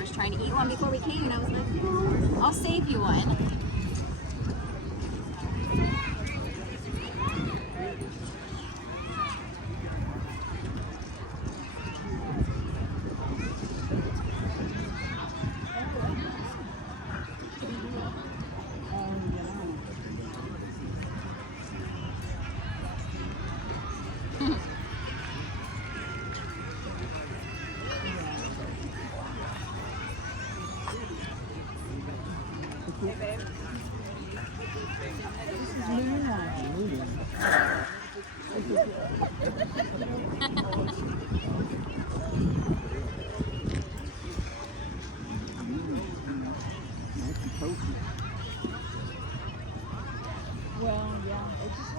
was trying to eat one before we came, and I was like, no, I'll save you one. Well, yeah, it's just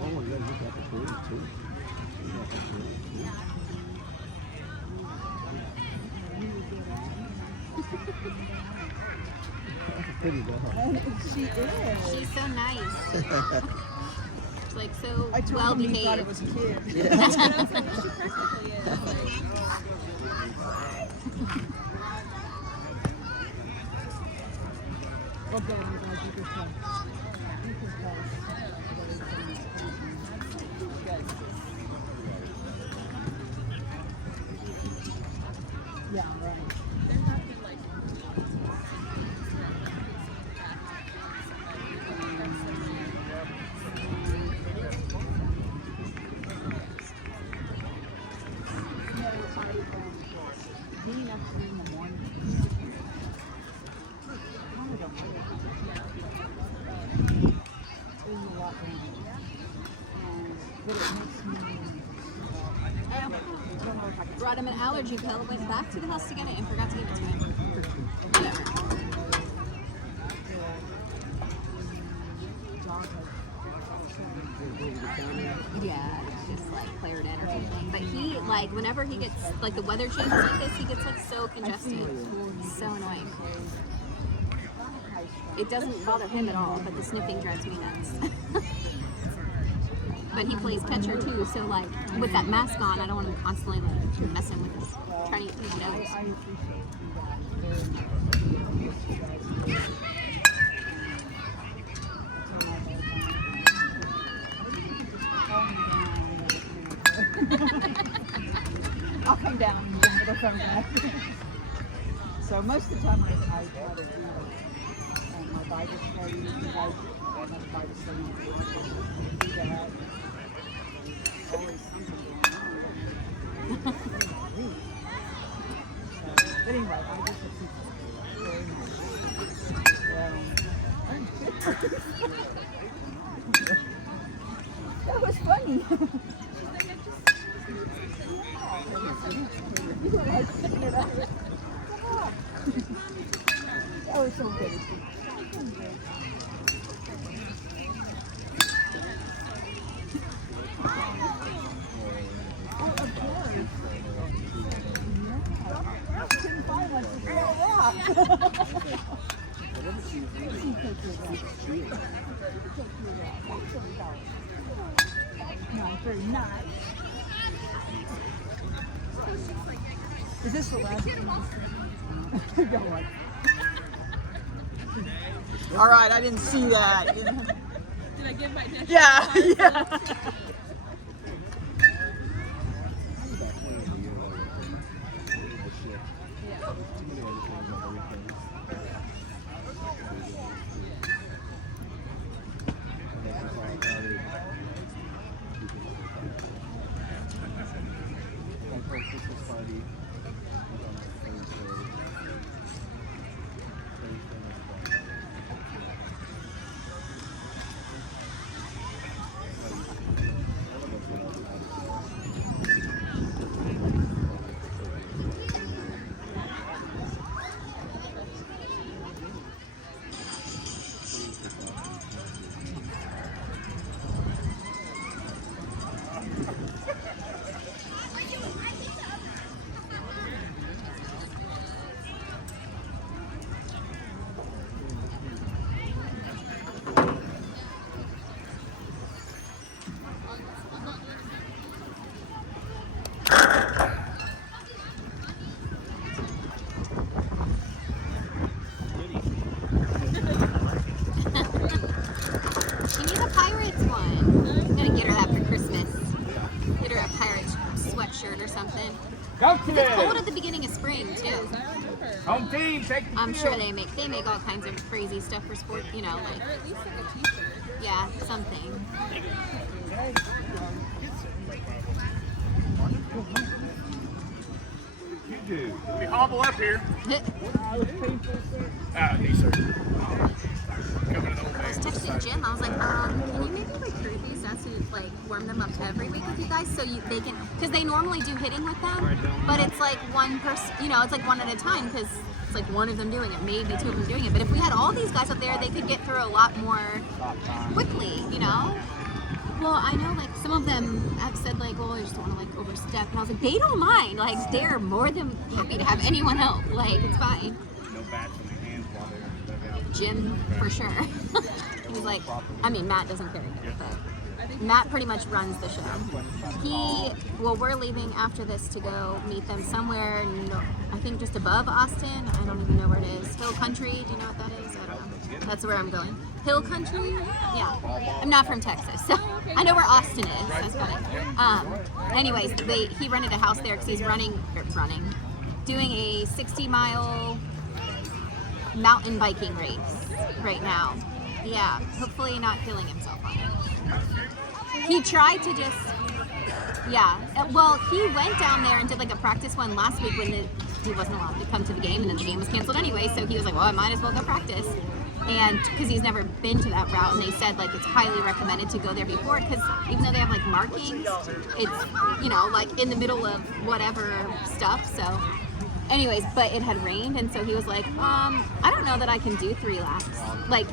oh, yeah, you got the food too. You got the food too. That's a pretty girl. she is. She's so nice. She's like so I told well him he thought behaved. it was a kid. Yeah. She practically is. Well, good, I'm glad you could come. You could come. Yeah, right. Being up here in the morning. Brought him an allergy pill, went back to the house to get it, and forgot to give it to him. Whatever. Yeah, just like cleared it or something. But he, like, whenever he gets, like, the weather changes like this, he gets, like, so congested. So annoying. It doesn't bother him at all, but the sniffing drives me nuts. But he plays catcher too, so like with that mask on, I don't want him constantly like messing with his, trying to eat his nose. I'll come down. It'll come back. So most of the time I try to do my Bible study, my Bible study, do that. Always something going on. But anyway, I just appreciate very much. That was funny. That was so good. Very nice. Is this the last one? Go on. All right, I didn't see that. Did I give my next? Yeah, yeah. Pirates one. I'm gonna get her that for Christmas. Get her a Pirates sweatshirt or something. It's cold at the beginning of spring too. Home team, take the I'm field. sure they make all kinds of crazy stuff for sport, you know, like Or at least like a t-shirt. yeah, something. You do. We hobble up here. Knee surgery. Coming to the old I was man. texting Jim. I was like, can you maybe recruit these guys to like warm them up every week with you guys so they can, because they normally do hitting with them, but it's like one person, you know, it's like one at a time because it's like one of them doing it, maybe two of them doing it. But if we had all these guys up there, they could get through a lot more quickly, you know? Well, I know like some of them have said like, well, I just don't want to like overstep. And I was like, they don't mind. Like they're more than happy to have anyone help. Like it's fine. No bats in their hands while they're Jim, for sure. He's like, I mean, Matt doesn't care either, but Matt pretty much runs the show. We're leaving after this to go meet them somewhere, I think just above Austin. I don't even know where it is. Hill Country, do you know what that is? I don't know. That's where I'm going. Hill Country? Yeah. I'm not from Texas, so I know where Austin is. That's funny. Anyways, he rented a house there because he's doing a 60-mile mountain biking race right now. Yeah, hopefully not killing himself on it. He tried to just, well, he went down there and did like a practice one last week when he wasn't allowed to come to the game, and then the game was canceled anyway, so he was like, well, I might as well go practice. And because he's never been to that route, and they said like it's highly recommended to go there before, because even though they have like markings, it's, you know, like in the middle of whatever stuff, so anyways, but it had rained, and so he was like, I don't know that I can do 3 laps. Like,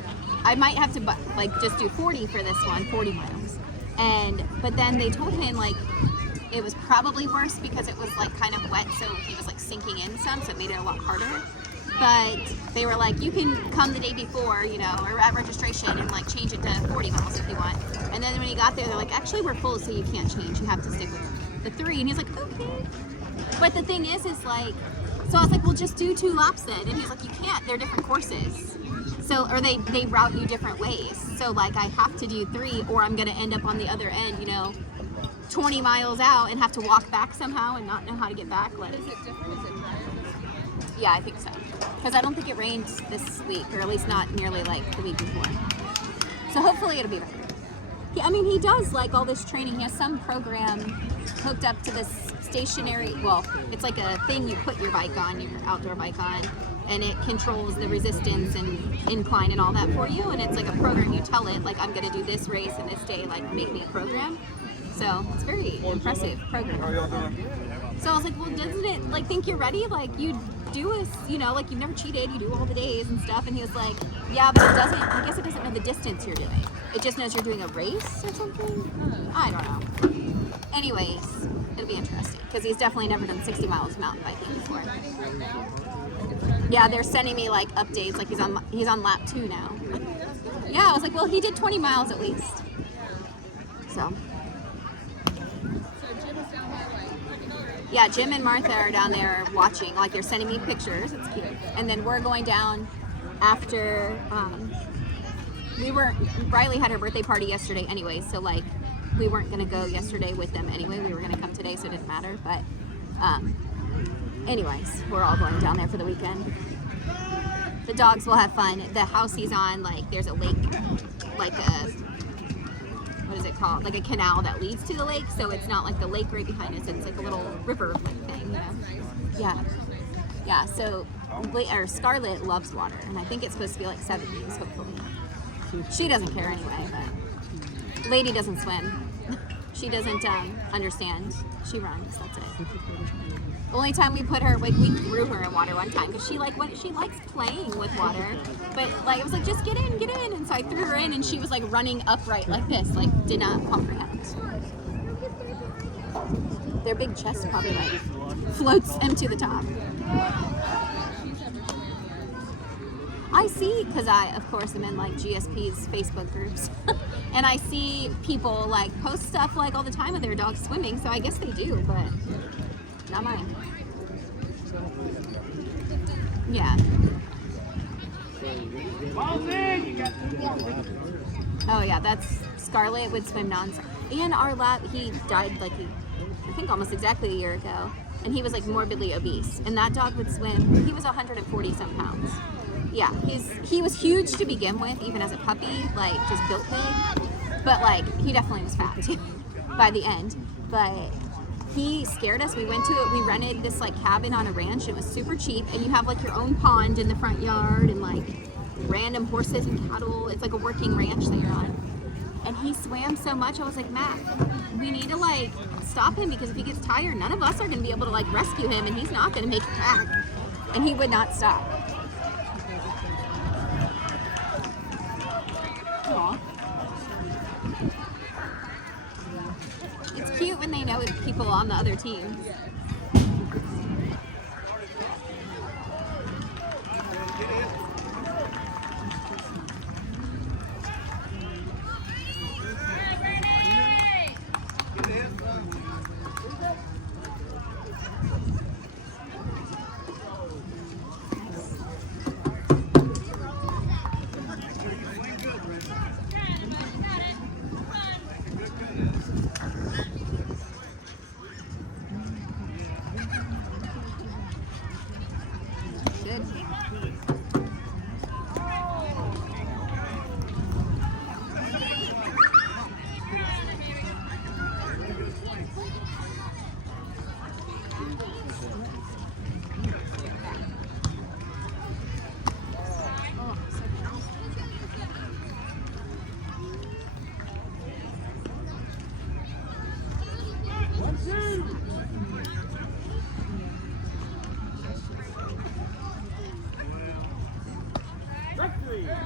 I might have to like just do 40 for this one, 40 miles. But then they told him like it was probably worse because it was like kind of wet, so he was like sinking in some, so it made it a lot harder. But they were like, you can come the day before, you know, or at registration and like change it to 40 miles if you want. And then when he got there, they're like, actually we're full, so you can't change. You have to stick with the 3. And he's like, okay. But the thing is like, so I was like, well, just do 2 laps then. And he's like, you can't, they're different courses. So, or they route you different ways. So like I have to do 3 or I'm gonna end up on the other end, you know, 20 miles out and have to walk back somehow and not know how to get back. Like, Is it different? Is it drier? yeah, I think so. Because I don't think it rained this week, or at least not nearly like the week before. So hopefully it'll be better. He does like all this training. He has some program hooked up to this stationary, well, it's like a thing you put your bike on, your outdoor bike on, and it controls the resistance and incline and all that for you. And it's like a program, you tell it, like, I'm gonna do this race and this day, like, make me a program. So it's very impressive program. So I was like, well, doesn't it, like, think you're ready? Like, you do this, you know, like, you've never cheated, you do all the days and stuff. And he was like, yeah, but it doesn't, I guess it doesn't know the distance you're doing. It just knows you're doing a race or something. I don't know. Anyways, it'll be interesting because he's definitely never done 60 miles mountain biking before. Yeah, they're sending me like updates, like he's on lap 2 now. Yeah, I was like, well, he did 20 miles at least. So. So Jim's down there like, Yeah, Jim and Martha are down there watching. Like, they're sending me pictures. It's cute. And then we're going down after. Riley had her birthday party yesterday anyway, so like we weren't gonna go yesterday with them anyway. We were gonna come today, so it didn't matter. But anyways, we're all going down there for the weekend. The dogs will have fun. The house he's on, like, there's a lake, like a, what is it called? Like a canal that leads to the lake, so it's not like the lake right behind us. It's like a little river thing, you know? Yeah. Yeah, so Scarlett loves water, and I think it's supposed to be like 70s, hopefully. She doesn't care anyway, but Lady doesn't swim. She doesn't understand. She runs, that's it. The only time we put her, like, we threw her in water one time because she likes playing with water, but like it was like, just get in, and so I threw her in and she was like running upright like this, like did not comprehend. Their big chest probably like floats them to the top. I see, because I, of course, am in like GSP's Facebook groups, and I see people like post stuff like all the time of their dogs swimming, so I guess they do, but not mine. Yeah. Oh yeah, that's Scarlett would swim nonstop. And our lab, he died like, I think almost exactly a year ago. And he was like morbidly obese. And that dog would swim, he was 140 some pounds. Yeah, he was huge to begin with, even as a puppy, like just built big. But like, he definitely was fat too by the end. But he scared us. We went to it, we rented this like cabin on a ranch. It was super cheap. And you have like your own pond in the front yard and like random horses and cattle. It's like a working ranch that you're on. And he swam so much, I was like, Matt, we need to like stop him because if he gets tired, none of us are gonna be able to like rescue him and he's not gonna make it back. And he would not stop. Aww. It's cute when they know it's people on the other team. Good.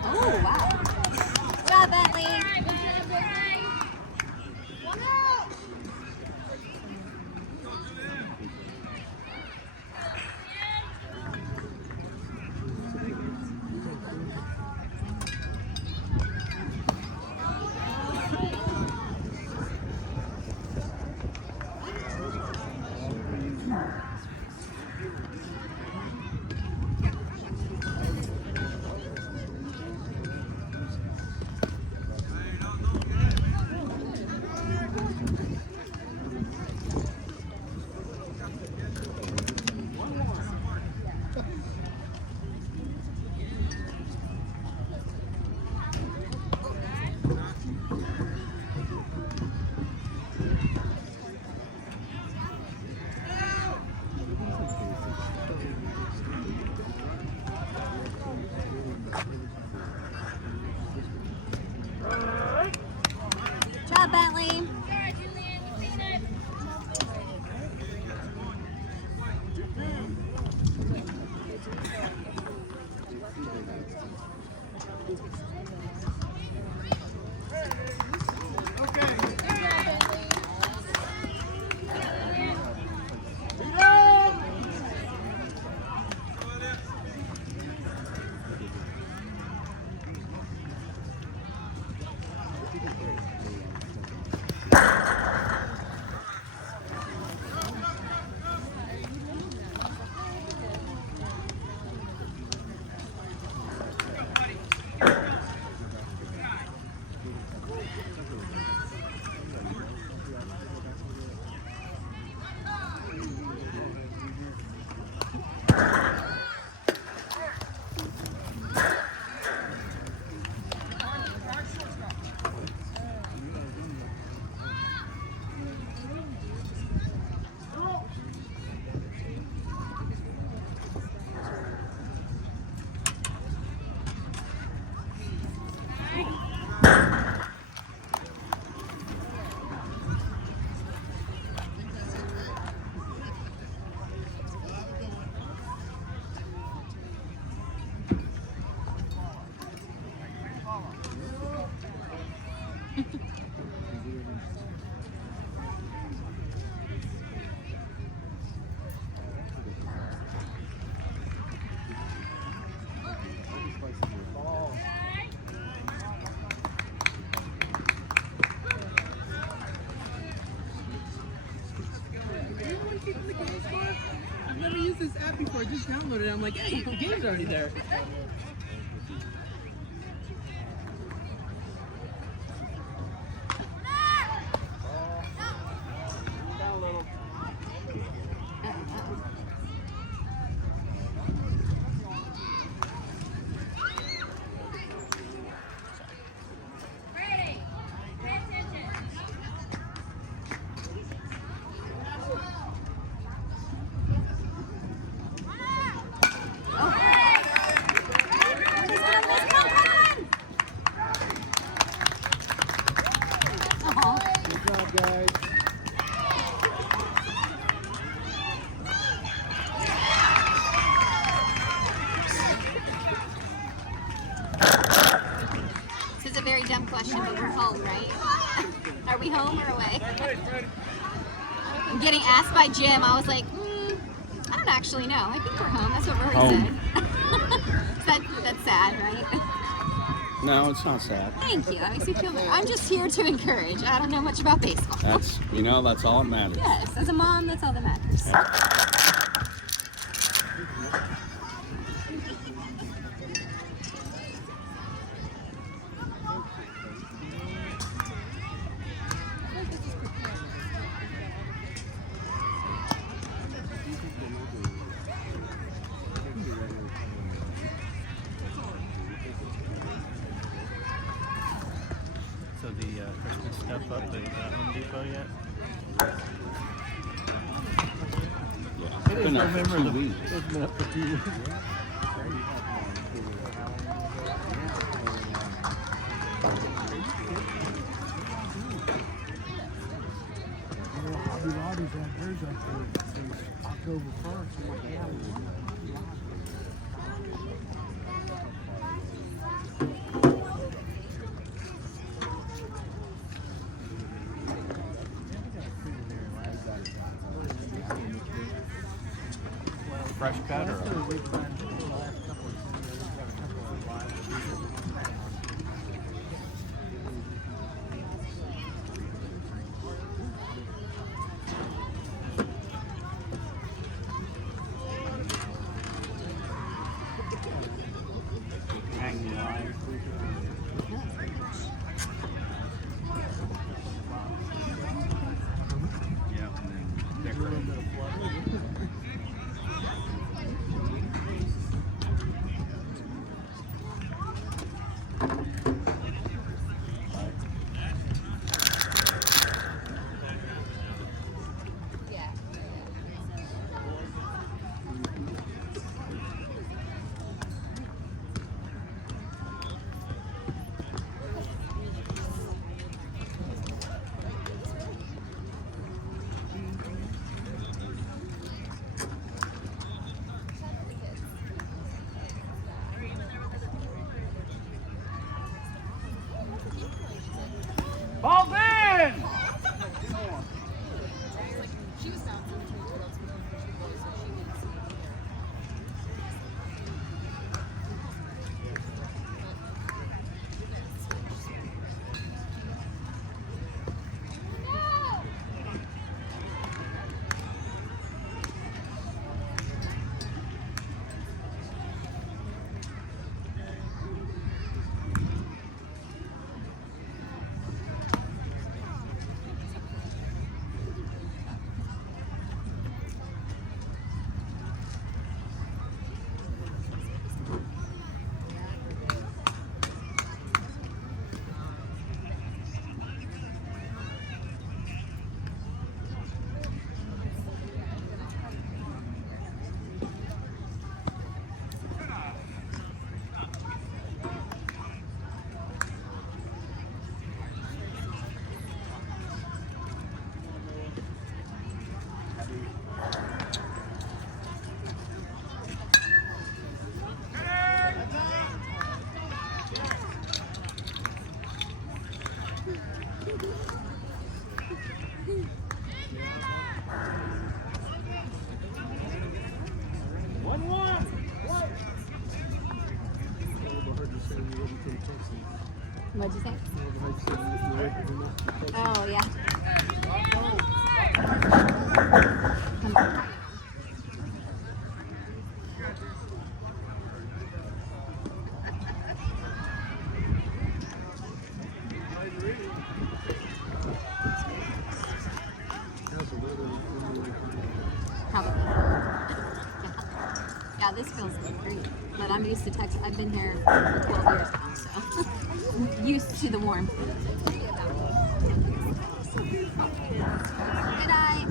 Oh, wow. Good job, Bentley. Good job, Bentley. I've never used this app before. I just downloaded it. I'm like, hey, the game's already there. job, guys. This is a very dumb question, but we're home, right? Are we home or away? I'm getting asked by Jim. I was like, I don't actually know. I think we're home. That's what Rory said. That's sad, right? No, it's not sad. Thank you. That makes me feel better. I'm just here to encourage. I don't know much about baseball. That's all that matters. Yes, as a mom, that's all that matters. So the Christmas stuff up at Home Depot yet? Yeah. It's been up for 2 weeks. It's been up for 2 weeks. Hobby Lobby's had theirs up there since October 1st. And what Fresh cut or? Hanging line. Yeah, and then decorate. Ball's in! What'd you say? Oh, yeah. Probably. Yeah, this feels great. But I'm used to Texas. I've been here for 12 years now, so I'm used to the warmth. Good eye.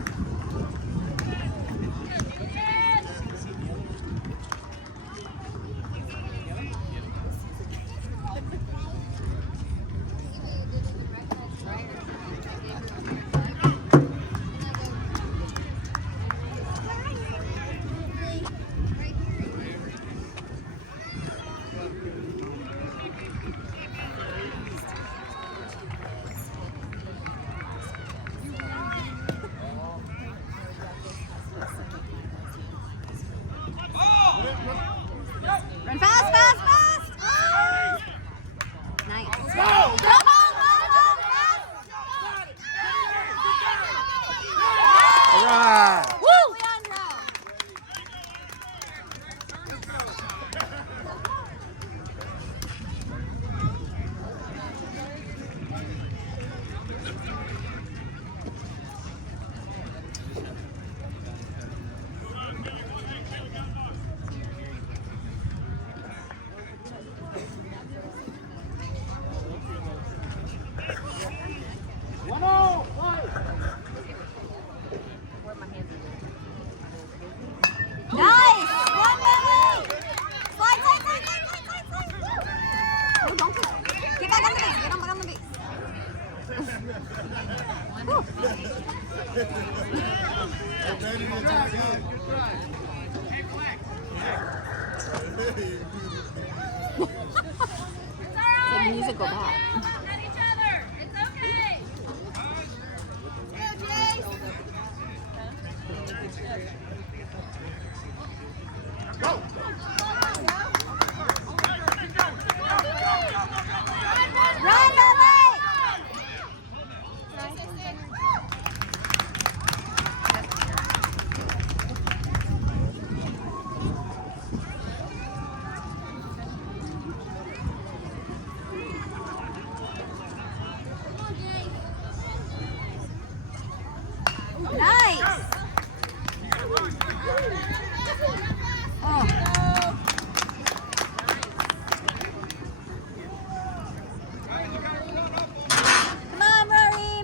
It's like musical bat. At each other. It's okay. Run, Lily! Nice! Oh. Come on, Rory!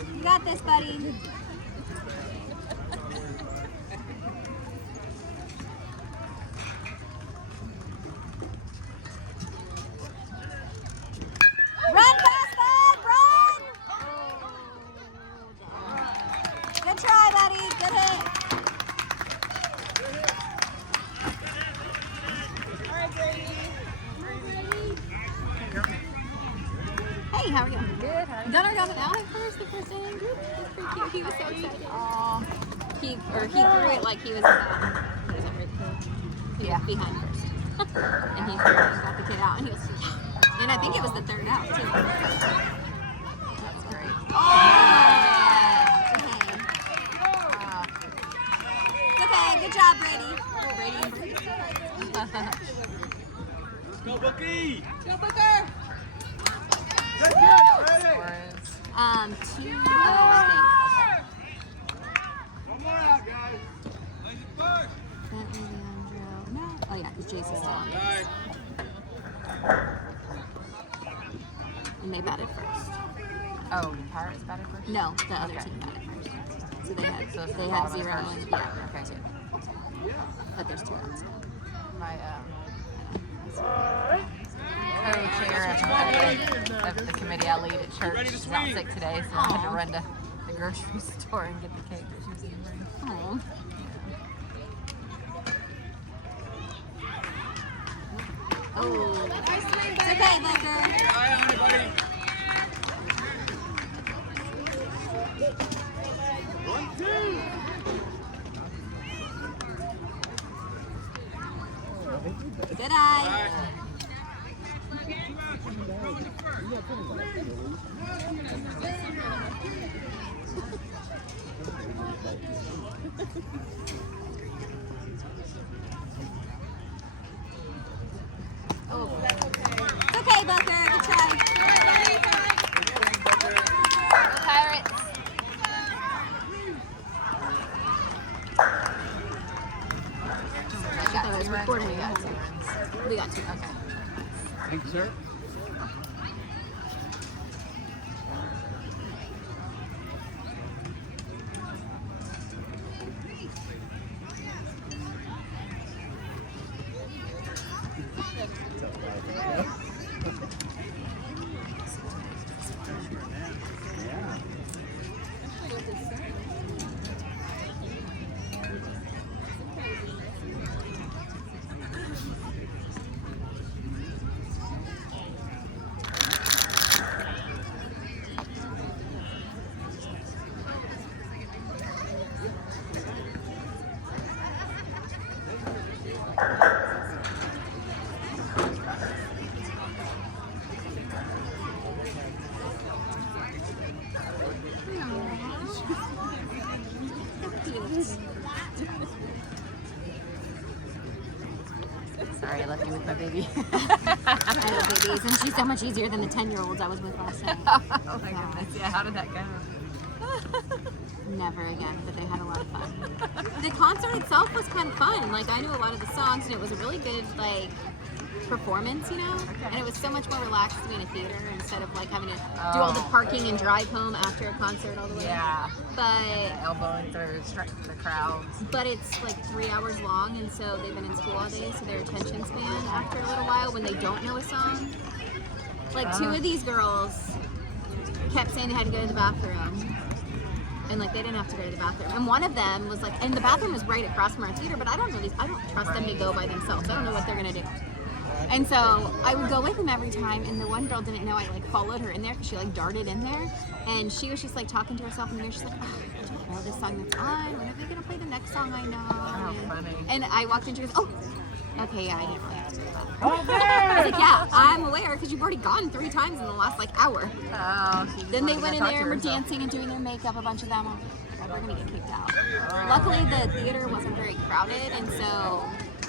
You got this, buddy. Run, Preston! Run! Good try, buddy. Good hit. Hey, how are you? Good, how are you? Gunnar got it out at first, the first inning. It was pretty cute. He was so excited. Aww. He threw it like he was what is that word? He was behind first. And he threw it and got the kid out and he was and I think it was the third out too. That's great. It's okay. Good job, Brady. Go, Bookie! Go, Booker! 2-0, I One more out, guys. think. That LeeAndro. No. Oh yeah, because Jason's still on. And they batted first. Oh, the Pirates batted first? No, the other Okay. team batted first. So they had So it's they the had bottom 0 first. and yeah, Okay, good. but there's 2 outs. My co-chair of the committee I lead at church is out sick today, so I had to Aw. run to the grocery store and get the cake that she was eating. Oh. Oh. It's okay, Booker. Eye on it, buddy. One, two. Good eye. Oh. It's okay, Booker. Good try. Pirates. I thought I was recording. We got 2 runs. We got 2. Okay. Thank you, sir. Sorry, I left you with my baby. I have babies, and she's so much easier than the 10-year-olds I was with last night. Oh my goodness. Yeah, how did that go? Never again, but they had a lot of fun. The concert itself was kind of fun. Like, I knew a lot of the songs, and it was a really good, like, performance, you know? And it was so much more relaxed to be in a theater instead of like having to do all the parking and drive home after a concert all the way. Yeah. But Elbowing through the crowds. but it's like 3 hours long, and so they've been in school all day, so their attention span after a little while when they don't know a song. Like 2 of these girls kept saying they had to go to the bathroom. And like they didn't have to go to the bathroom. And one of them was like, and the bathroom was right across from our theater, but I don't trust them to go by themselves. I don't know what they're gonna do. And so I would go with them every time, and the one girl didn't know I like followed her in there because she like darted in there, and she was just like talking to herself in the mirror. She's like, oh, I don't know this song that's on. When are they gonna play the next song I know? How funny. And I walked in, she goes, oh, okay, yeah, I didn't really have to do that. I was like, yeah, I'm aware because you've already gone 3 times in the last like hour. Oh, Then they went in there and were dancing and doing their makeup, a bunch of them. I'm like, we're gonna get kicked out. Luckily, the theater wasn't very crowded, and so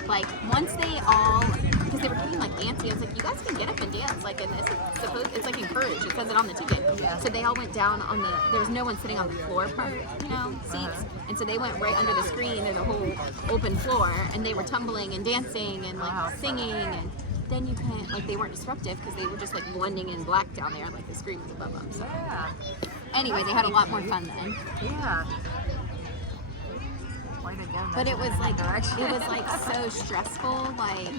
like once they all, because they were getting like antsy, I was like, you guys can get up and dance, like, and it's like encouraged. It says it on the ticket. Yeah. So they all went down on there was no one sitting on the floor part, you know, seats, and so they went right under the screen. There's a whole open floor, and they were tumbling and dancing and like singing, and then you can't, like, they weren't disruptive because they were just like blending in black down there, like the screen was above them. So Yeah. anyway, they had a lot more fun then. Yeah. Way to go. But it was like Direction. so stressful, like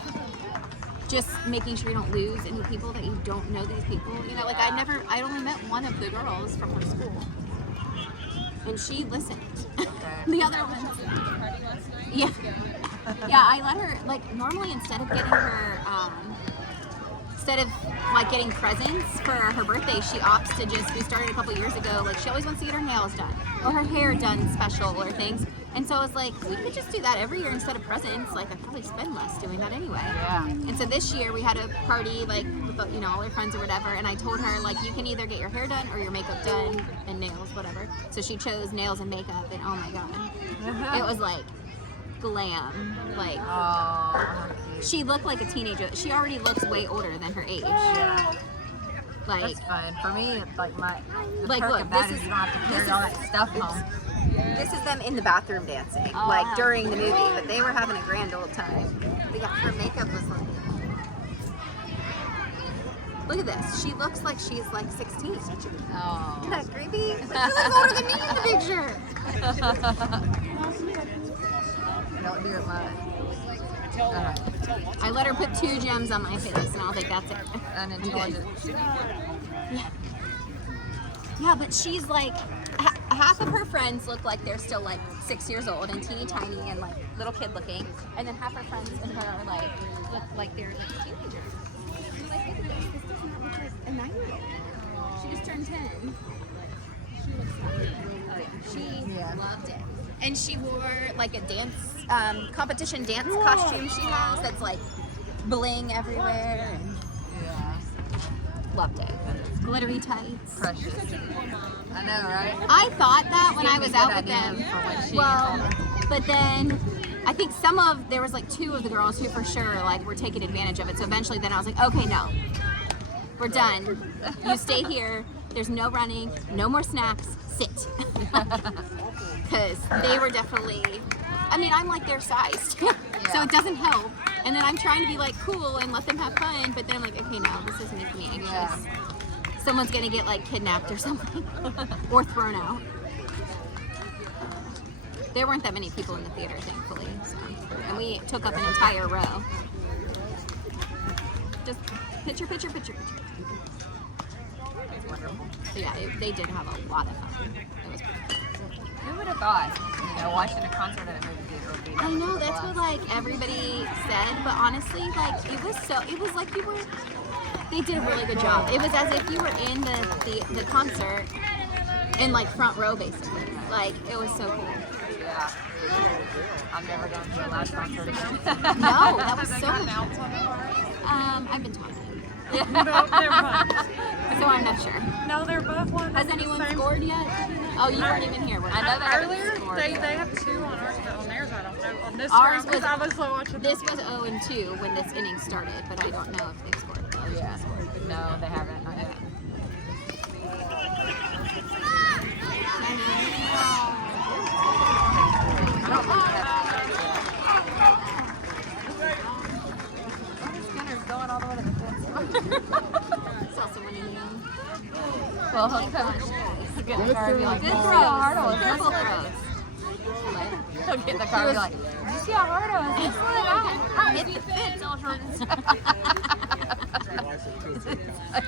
just making sure you don't lose any people that you don't know these people. You know, like I only met one of the girls from her school, and she listened. The other one, yeah, I let her, like, normally instead of getting presents for her birthday, she opts to just, we started a couple years ago, like she always wants to get her nails done or her hair done special or things. And so I was like, we could just do that every year instead of presents. Like, I'd probably spend less doing that anyway. Yeah. And so this year we had a party, like, with, you know, all her friends or whatever. And I told her, like, you can either get your hair done or your makeup done and nails, whatever. So she chose nails and makeup, and oh my God. It was like glam. Like, Oh, she looked like a teenager. She already looks way older than her age. yeah. Like, That's fun. For me, it's like the Like, perk look, of that this is is- you don't have to this carry all that stuff home. this is them in the bathroom dancing, like during the movie, but they were having a grand old time. But yeah, her makeup was like, look at this. She looks like she's like 16. Oh. Isn't that creepy? It's like, she looks older than me in the picture. Don't do it much. I let her put 2 gems on my face, and I was like, that's it. Unintelligent. Yeah, but she's like, half of her friends look like they're still like 6 years old and teeny tiny and like little kid looking, and then half her friends and her are like look like they're like teenagers. I'm like, look at this. This does not look like a 9-year-old. She just turned 10. She looks like, oh yeah, she loved it. And she wore like a dance competition dance costume she has that's like bling everywhere. And Yeah. loved it. Glittery tights. Precious. I know, right? I thought that when I Gave me was good out with ideas them. for when she Well, but then I think there was like 2 of the girls who for sure like were taking advantage of it. So eventually then I was like, okay, no, we're done. You stay here. There's no running, no more snacks. Sit. Because they were definitely, I mean, I'm like their size, so it doesn't help. And then I'm trying to be like cool and let them have fun, but then I'm like, okay, no, this is making me anxious. Yeah. Someone's gonna get like kidnapped or something, or thrown out. There weren't that many people in the theater, thankfully, so. And we took up an entire row. Just picture. But yeah, they did have a lot of fun. It was pretty cool. Who would have thought, watching a concert at a movie theater would be I know, that's what like everybody said, but honestly, like it was like they did a really good job. It was as if you were in the concert in like front row basically. Like it was so cool. Yeah. I'm never going to a live concert again. No, that was Have so they much got fun. announced on the cars? I've been talking. No, they're fun. So I'm not sure. No, they're both one. Has anyone scored yet? Oh, you weren't even here. I know that Earlier, scored. they have 2 on ours, but on theirs, I don't know. On this Ours round, 'cause was- I was watching. This was 0-2 when this inning started, but I don't know if they scored. Yeah. No, they haven't. Not yet. I don't think that's. Where is Skinner's going? Well, he'll come get in the car and be like, Good "Did you see throws. how hard I was Careful whistling?" throws. He'll get in the car and be like, "Did you see how hard I was whistling? I hit the fence all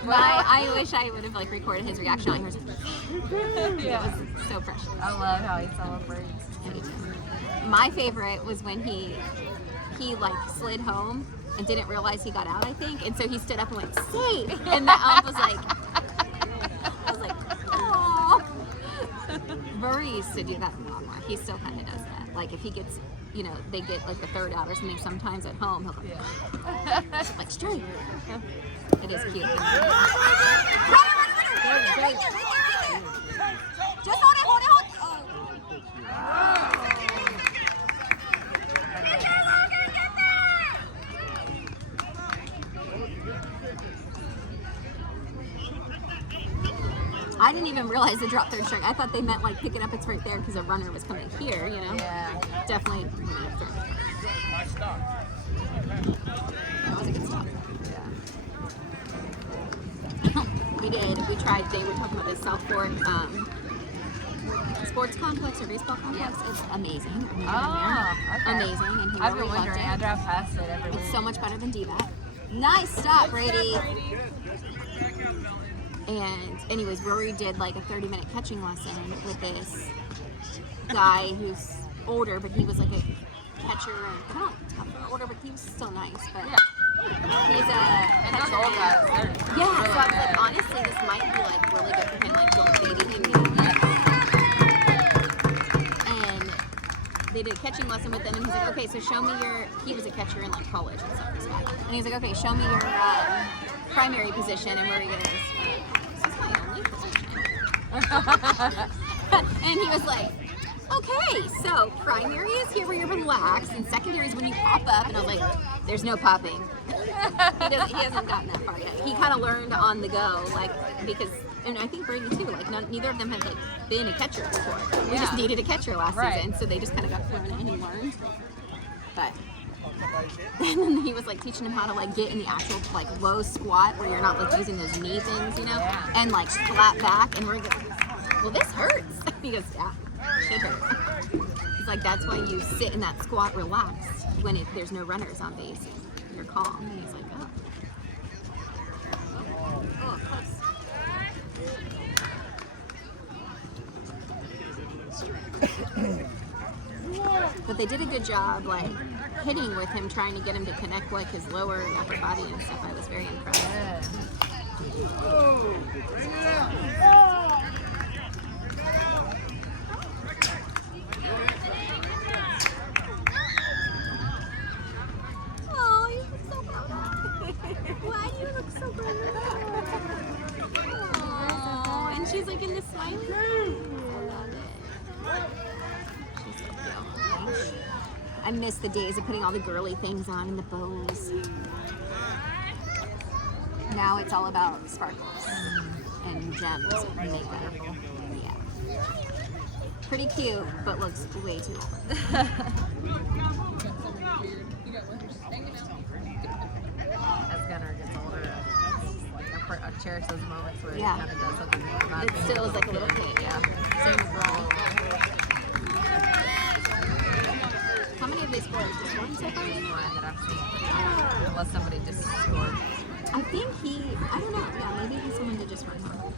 I wish I would have like recorded his reaction on yours. Yeah. It was so precious. I love how he celebrates. My favorite was when he like slid home and didn't realize he got out, I think, and so he stood up and went, "Safe!" And the ump was like, "Oh." Rory used to do that a lot more. He still kind of does that. Like if he gets, they get like the third out or something sometimes at home, he'll go, like straight. It is cute. Just hold it. Oh. I didn't even realize the drop third strike. I thought they meant like pick it up, it's right there because a runner was coming here, Yeah. Definitely. Nice stop. That was a good stop. Yeah. We tried, they were talking about the South Fork sports complex or baseball complex. It's amazing. I've never been there. Okay. Amazing. And he I've really been loved wondering. it. I drive past it every week. It's so much better than DVAT. Nice stop, Brady. And anyways, Rory did like a 30-minute catching lesson with this guy who's older, but he was like a catcher and kind of tougher, older, but he was still nice. But he's a And those catcher. old guys, they're Yeah, really so I was good. like, honestly, this might be like really good for him. Like, don't baby him yet. And they did a catching lesson with him, and he's like, okay, so show me your. He was a catcher in like college and stuff. This guy, and he's like, okay, show me your primary position, and Rory goes, this is my only position. And he was like, okay, so primary is here where you're relaxed, and secondary is when you pop up. And I was like, there's no popping. He hasn't gotten that far yet. He kind of learned on the go, like, because, and I think Brady too, like, neither of them had like been a catcher before. We just needed a catcher last season, so they just kind of got thrown in and learned. But and then he was like teaching him how to like get in the actual like low squat where you're not like using those knee things, and like flat back. And we're like, well, this hurts. He goes, yeah, shit hurts. He's like, that's why you sit in that squat relaxed when there's no runners on base. You're calm. And he's like, oh. Oh, close. But they did a good job, like, hitting with him, trying to get him to connect, like, his lower and upper body and stuff. I was very impressed. Oh, you look so proud. Why do you look so proud? Oh, and she's, like, in the smiley face. I love it. She's so cute. I miss the days of putting all the girly things on and the bows. Now it's all about sparkles and gems and makeup. Yeah. Pretty cute, but looks way too old. As Gunnar gets older, I cherish those moments where Yeah. he kind of does something that reminds It me still of is like a little kid, yeah. Same with Roll. How many of these scored? Just one so far? one that I've seen. Unless somebody just scored. I think I don't know, yeah, maybe he's someone to just run home.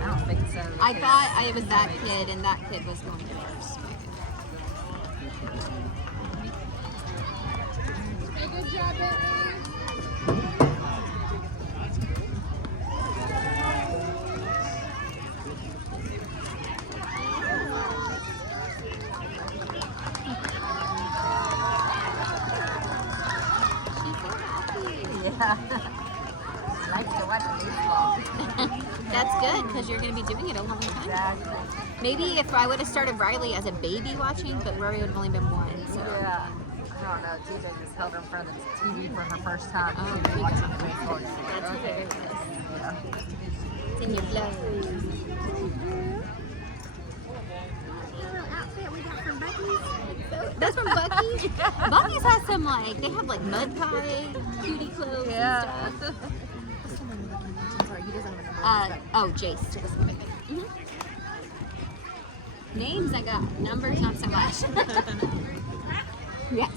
I don't think so. I thought it was that kid, and that kid was going to first. Good job, baby. Yeah. Likes to watch baseball. That's good, because you're going to be doing it a long time. Exactly. Maybe if I would have started Riley as a baby watching, but Rory would have only been 1, so. Yeah. I don't know. TJ just held her in front of the TV for her first time. Oh, She was there you watching go. the baseball game. That's Okay. hilarious. Yeah. It's in your blood. That's from Bucky's? Bucky's has some like, they have like mud pie, cutie clothes Yeah. and stuff. Jace. Mhm. Names I got, numbers not so much. Yes.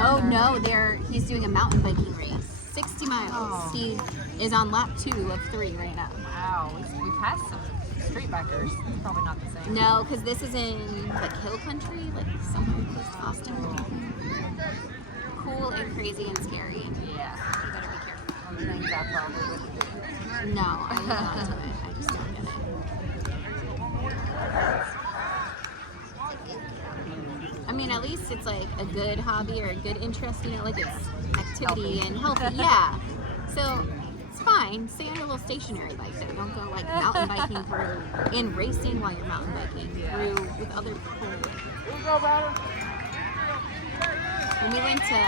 Oh no, he's doing a mountain biking race. 60 miles. Oh. He is on lap 2 of 3 right now. Wow, we've passed some street bikers. It's probably not the same. No, because this is in like hill country, like somewhere close to Austin. Cool and crazy and scary. Yeah. You better be careful. One of the things I probably wouldn't do. No, I would not do it. I just don't get it. I mean, at least it's like a good hobby or a good interest, you know, like it's activity and healthy. Yeah. So it's fine. Stay on your little stationary bike though. Don't go like mountain biking through in racing while you're mountain biking through with other people. When we went to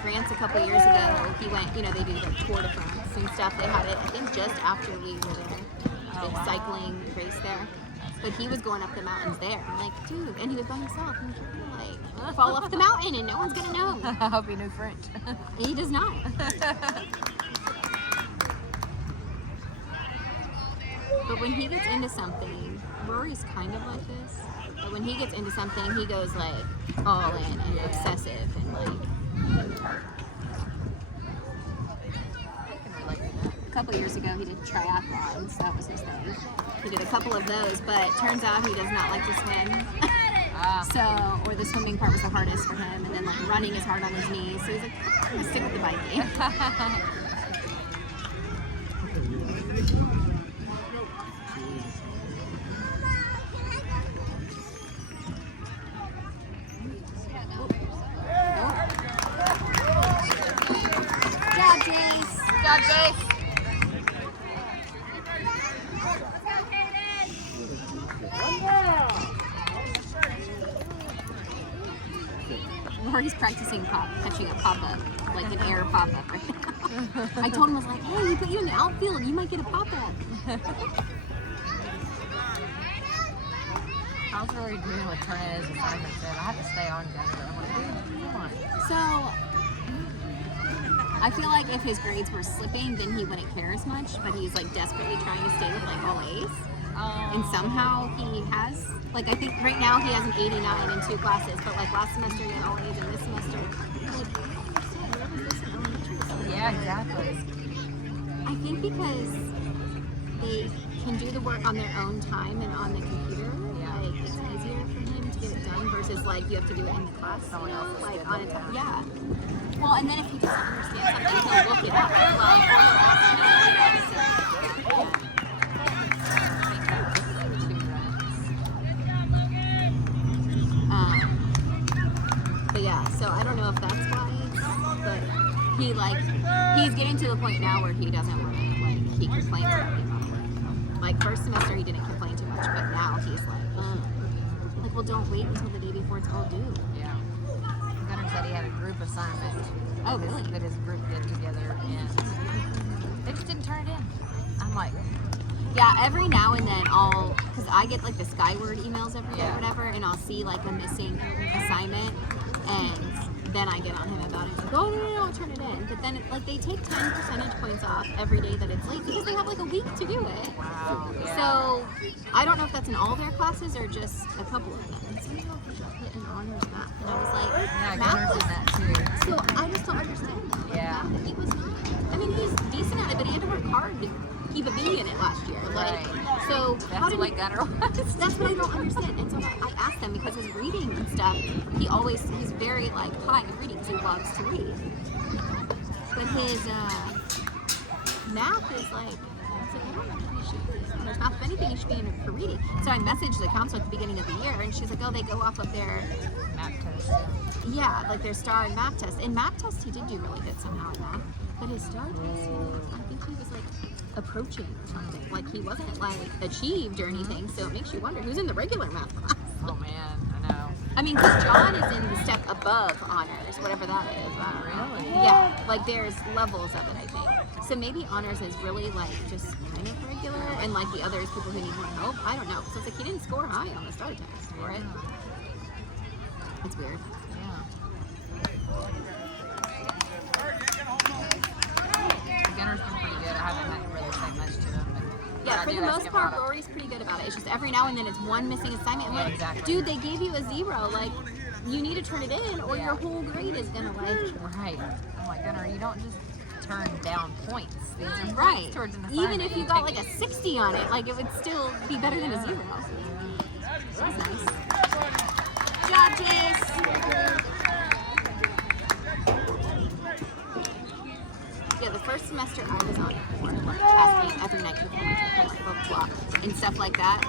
France a couple years ago, he went, you know, they do like Tour de France and stuff. They had it, I think, just after we were there. Big cycling race there. But he was going up the mountains there. I'm like, dude, and he was by himself. And like, fall off the mountain and no one's gonna know. I hope he knew French. He does not. But when he gets into something, Rory's kind of like this. But when he gets into something, he goes like all in and obsessive and like. A couple years ago, he did triathlons. That was his thing. He did a couple of those, but it turns out he does not like to swim. So, or the swimming part was the hardest for him, and then like running is hard on his knees. So he's like, I'm gonna stick with the biking. Good job, Jace. Good job, Jace. Rory's practicing catching a pop-up, like an air pop-up right now. I told him, I was like, hey, we put you in the outfield, you might get a pop-up. How's Rory doing with turning his assignments in? I have to stay on Denver. I'm like, dude, come on. So, I feel like if his grades were slipping, then he wouldn't care as much, but he's like desperately trying to stay with like all A's. And somehow he has, like I think right now he has an 89 in 2 classes, but like last semester he had all A's and this semester, Yeah, exactly. I think because they can do the work on their own time and on the computer, like it's easier for him to get it done versus like you have to do it in the class, Someone else is like doing on a it. time. Yeah. Well, and then if he doesn't understand something, he'll look it up, like, or he'll ask me, you know, so. But yeah, so I don't know if that's why, but he's getting to the point now where he doesn't want to, like, he complains about being on work. Like, first semester he didn't complain too much, but now he's like, well, don't wait until the day before it's all due. Yeah. Gunnar said he had a group assignment. Oh, really? That his group did together, and they just didn't turn it in. I'm like, Yeah, every now and then because I get like the Skyward emails every day or whatever, and I'll see like a missing assignment, and then I get on him about it. It's like, oh no, I'll turn it in. But then like they take 10 percentage points off every day that it's late because they have like a week to do it. wow. Yeah. So I don't know if that's in all their classes or just a couple of them. And somehow he hit an honors math, and I was like, Yeah, math Gunnar's was in that too. so I just don't understand that. Like, Yeah. math, he was not. I mean, he's decent at it, but he had to work hard to keep a B in it last year. Like, Right. so how That's did what he? Gunnar was. That's what I don't understand. And so I asked them because his reading and stuff, he's very like high in reading because he loves to read. But his math is like, I was like, I don't know if he should be. There's math, if anything, he should be in it for reading. So I messaged the counselor at the beginning of the year, and she's like, oh, they go off of their, Map test. yeah, like their STAR and math test. In math test, he did do really good somehow in math. But his STAR test, I think he was like approaching or something. Like he wasn't like achieved or anything. So it makes you wonder who's in the regular math class. Oh man, I know. I mean, because John is in the step above honors, whatever that is. Really? Yeah, like there's levels of it, I think. So maybe honors is really like just kind of regular, and like the others, people who need more help. I don't know. So it's like he didn't score high on the STAR test for it. It's weird. Gunner's been pretty good. I haven't had to really say much to him. But Yeah, I for do the ask most him part, about it. Rory's pretty good about it. It's just every now and then it's one missing assignment. I'm Yeah, like, exactly. dude, they gave you a 0. Like, you need to turn it in, or Yeah. your whole grade is gonna like. Right. I'm like, Gunner, you don't just turn down points. These are points Right. towards an assignment. Even if you got like a 60 on it, like it would still be better than a 0. That's nice. Good job, Jace. Yeah, the first semester I was on it for, asking every night for homework, blah, blah, blah, and stuff like that.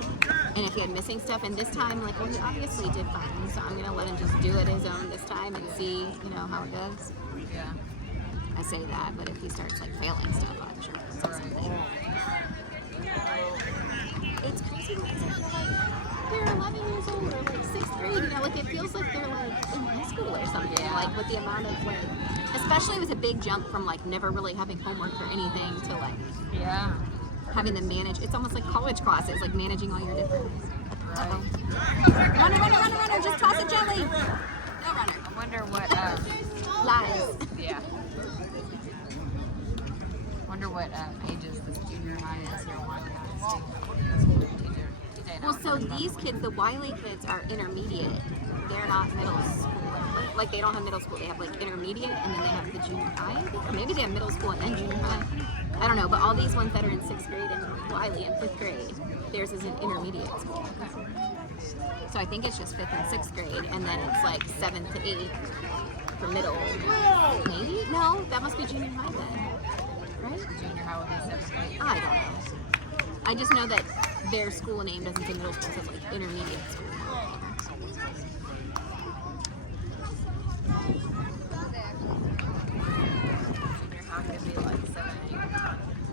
And if he had missing stuff, and this time, like, well, he obviously did fine, so I'm gonna let him just do it his own this time and see, you know, how it goes. Yeah. I say that, but if he starts like failing stuff, I'm sure he'll say something. It's crazy when it's like they're 11 years old or like 6th grade, you know, like it feels like they're like in high school or something. Yeah. Like with the amount of like, especially it was a big jump from like never really having homework or anything to like Yeah. having to manage. It's almost like college classes, like managing all your different. Uh-oh. Runner, just toss it gently. No runner. I wonder what, Lies. yeah. Wonder what ages this junior high is here in Wiley High. That's what TJ and I Well, were so talking about. these kids, the Wiley kids, are intermediate. They're not middle school. Like they don't have middle school. They have like intermediate, and then they have the junior high. I think. Or maybe they have middle school and then junior high. I don't know. But all these ones that are in 6th grade and Wiley in 5th grade, theirs is an intermediate school. So I think it's just 5th and 6th grade, and then it's like 7th to 8th for middle. Maybe? No, that must be junior high then, right? Junior high would be 7th grade. I don't know. I just know that their school name doesn't say middle school, it says like intermediate school. Junior high could be like 7, 8.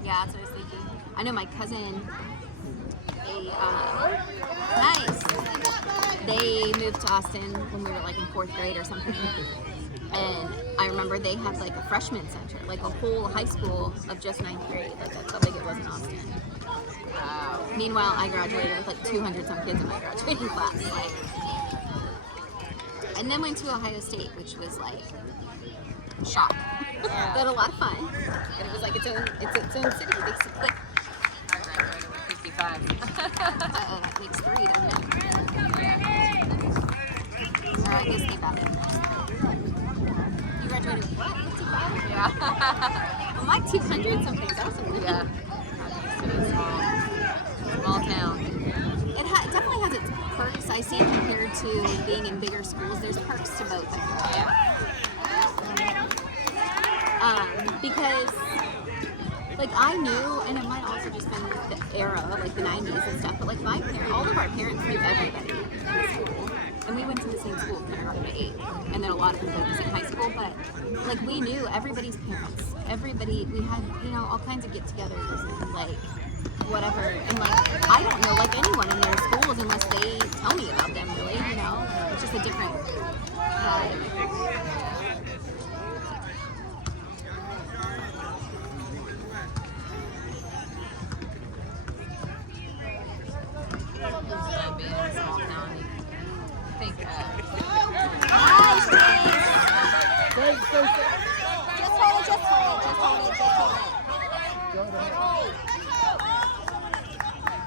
Yeah, that's what I was thinking. I know my cousin, nice. They moved to Austin when we were like in 4th grade or something. And I remember they had like a freshman center, like a whole high school of just 9th grade. Like that's how big it was in Austin. Wow. Meanwhile, I graduated with like 200 some kids in my graduating class. Like, and then went to Ohio State, which was like shock. Yeah. But a lot of fun. And it was like its own city. Big city. Like, I graduated with 55. that makes 3, doesn't it? Yeah. Or I guess they got it. You graduated with what? 55? Yeah. Well, my 200 something's awesome. Yeah. It's a small town. It definitely has its perks, I see, compared to being in bigger schools. There's perks to both, I think. Yeah. Because, like, I knew, and it might also just been the era, like the 90s and stuff, but like my parents, all of our parents knew everybody in the school. And we went to the same school, kindergarten to 8, and then a lot of them go to the same high school, but like we knew everybody's parents. Everybody, we had, you know, all kinds of get-togethers and like whatever. And like, I don't know like anyone in their schools unless they tell me about them, really, you know? It's just a different Being in a small town, I think, Nice, Just hold it.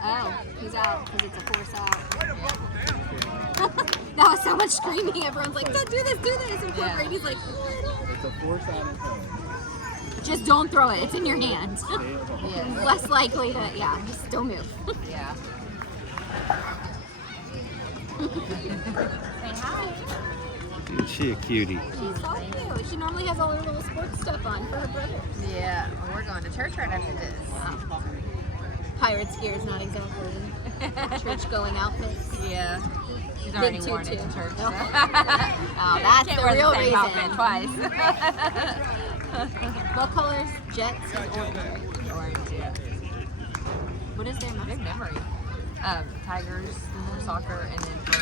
Oh, he's out because it's a force out. That was so much screaming. Everyone's like, do this. And poor Yeah. Brady's like, It's a force out of home. just don't throw it. It's in your hand. Stay at home. yeah. Less likely to, just don't move. Yeah. Say hi. Isn't she a cutie? She's so cute. She normally has all her little sports stuff on for her brother. Yeah. Well, we're going to church right after this. Wow. Pirate's gear is not exactly church-going outfits. Yeah. She's Big already worn it tutu. to church. No. So. Oh, that's Can't the wear real the same reason. outfit twice. What colors? Jets and orange. Right? Orange, yeah. What is their Good mascot? memory. Tigers for soccer, and then for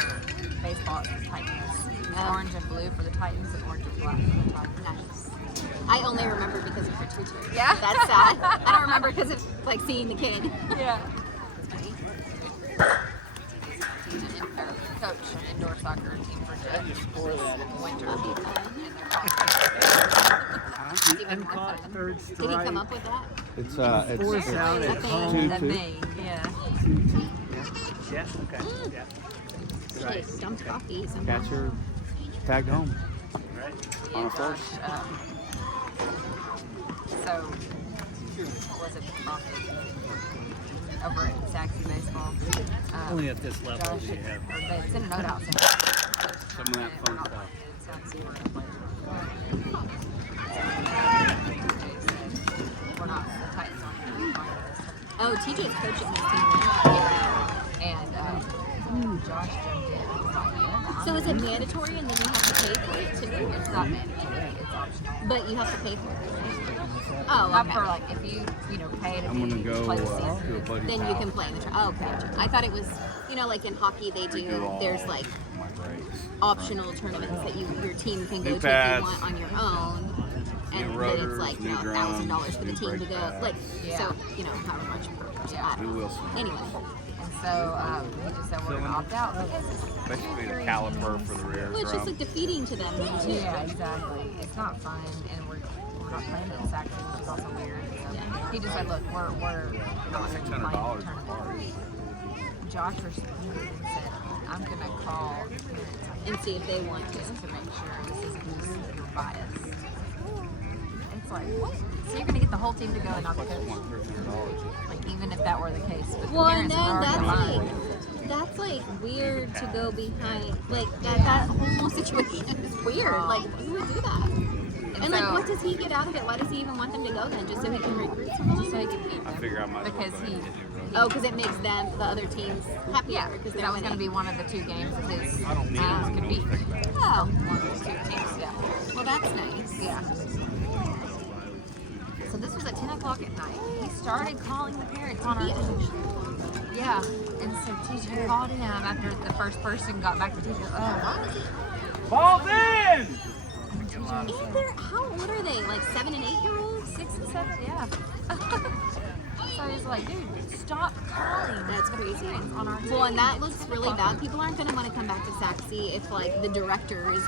baseball, it's Titans. It's Oh. orange and blue for the Titans, and orange and black for the Tigers. Nice. I only remember because of her tutu. Yeah. That's sad. I don't remember because of like seeing the kid. Yeah. It's funny. coach an indoor soccer team for Jeff this winter. Even more fun. Did he come up with that? It's Force out at home. The main, yeah. Yeah, okay. Yeah. Like dumped coffee somehow. catcher tagged home. On a Josh, first. so, was it Profit over at Saxy Baseball? Only at this level Josh do you have. they sent a note out saying Some of that fun stuff. We're not the Titans on here. Oh, TJ's coaching his team. And Josh jumped in. So is it mandatory and then you have to pay for it too? It's not mandatory, it's optional. But you have to pay for it. Oh, Not okay. for like if you pay to I'm gonna be go play the to a season. buddy's Then you house. can play in the Oh, okay. I thought it was, like in hockey they do, there's like My breaks. optional tournaments that your team can go New to pads, if you want on your own. And new then it's rotors, like, new $1,000 for the drums, team new to go. brake Like, pads. so, however much per person. Yeah. I don't New know. Wilson. Anyway. And so he just said we're gonna opt out because it's Basically the caliper for the rear Well, it's just drum. like defeating to them too. yeah, exactly. It's not fun, and we're not playing it in Saxon, which is also weird. So he just said, look, we're not $600 playing a part. Josh responded and said, I'm gonna call parents And see if they want to. just to make sure this isn't just your bias. It's like, what? So you're gonna get the whole team to go and not the coach? Like, even if that were the case. But the Well, and parents then are that's already like weird to go behind that whole situation is weird. Like who would do that? And like so- what does he get out of it? Why does he even want them to go then? Just so he can recruit someone? so he can beat them. I figure I might as well because go he. ahead and do it. Oh, because it makes them the other teams happier Yeah, because because they're that was going to be winning. one of the 2 games that his I don't need teams it. could beat. Oh, One of those 2 teams, yeah. well that's nice. Yeah. So this was at 10 o'clock at night. He started calling the parents on our Yeah. And so TJ called him after the first person got back to TJ. Why was he? Ball's in! And they're how old are they? Like 7 and 8 year olds? 6 and 7, yeah. So he's like, dude, stop calling. That's crazy. On our Well, and team. that looks really bad. People aren't going to want to come back to Saxy if like the director is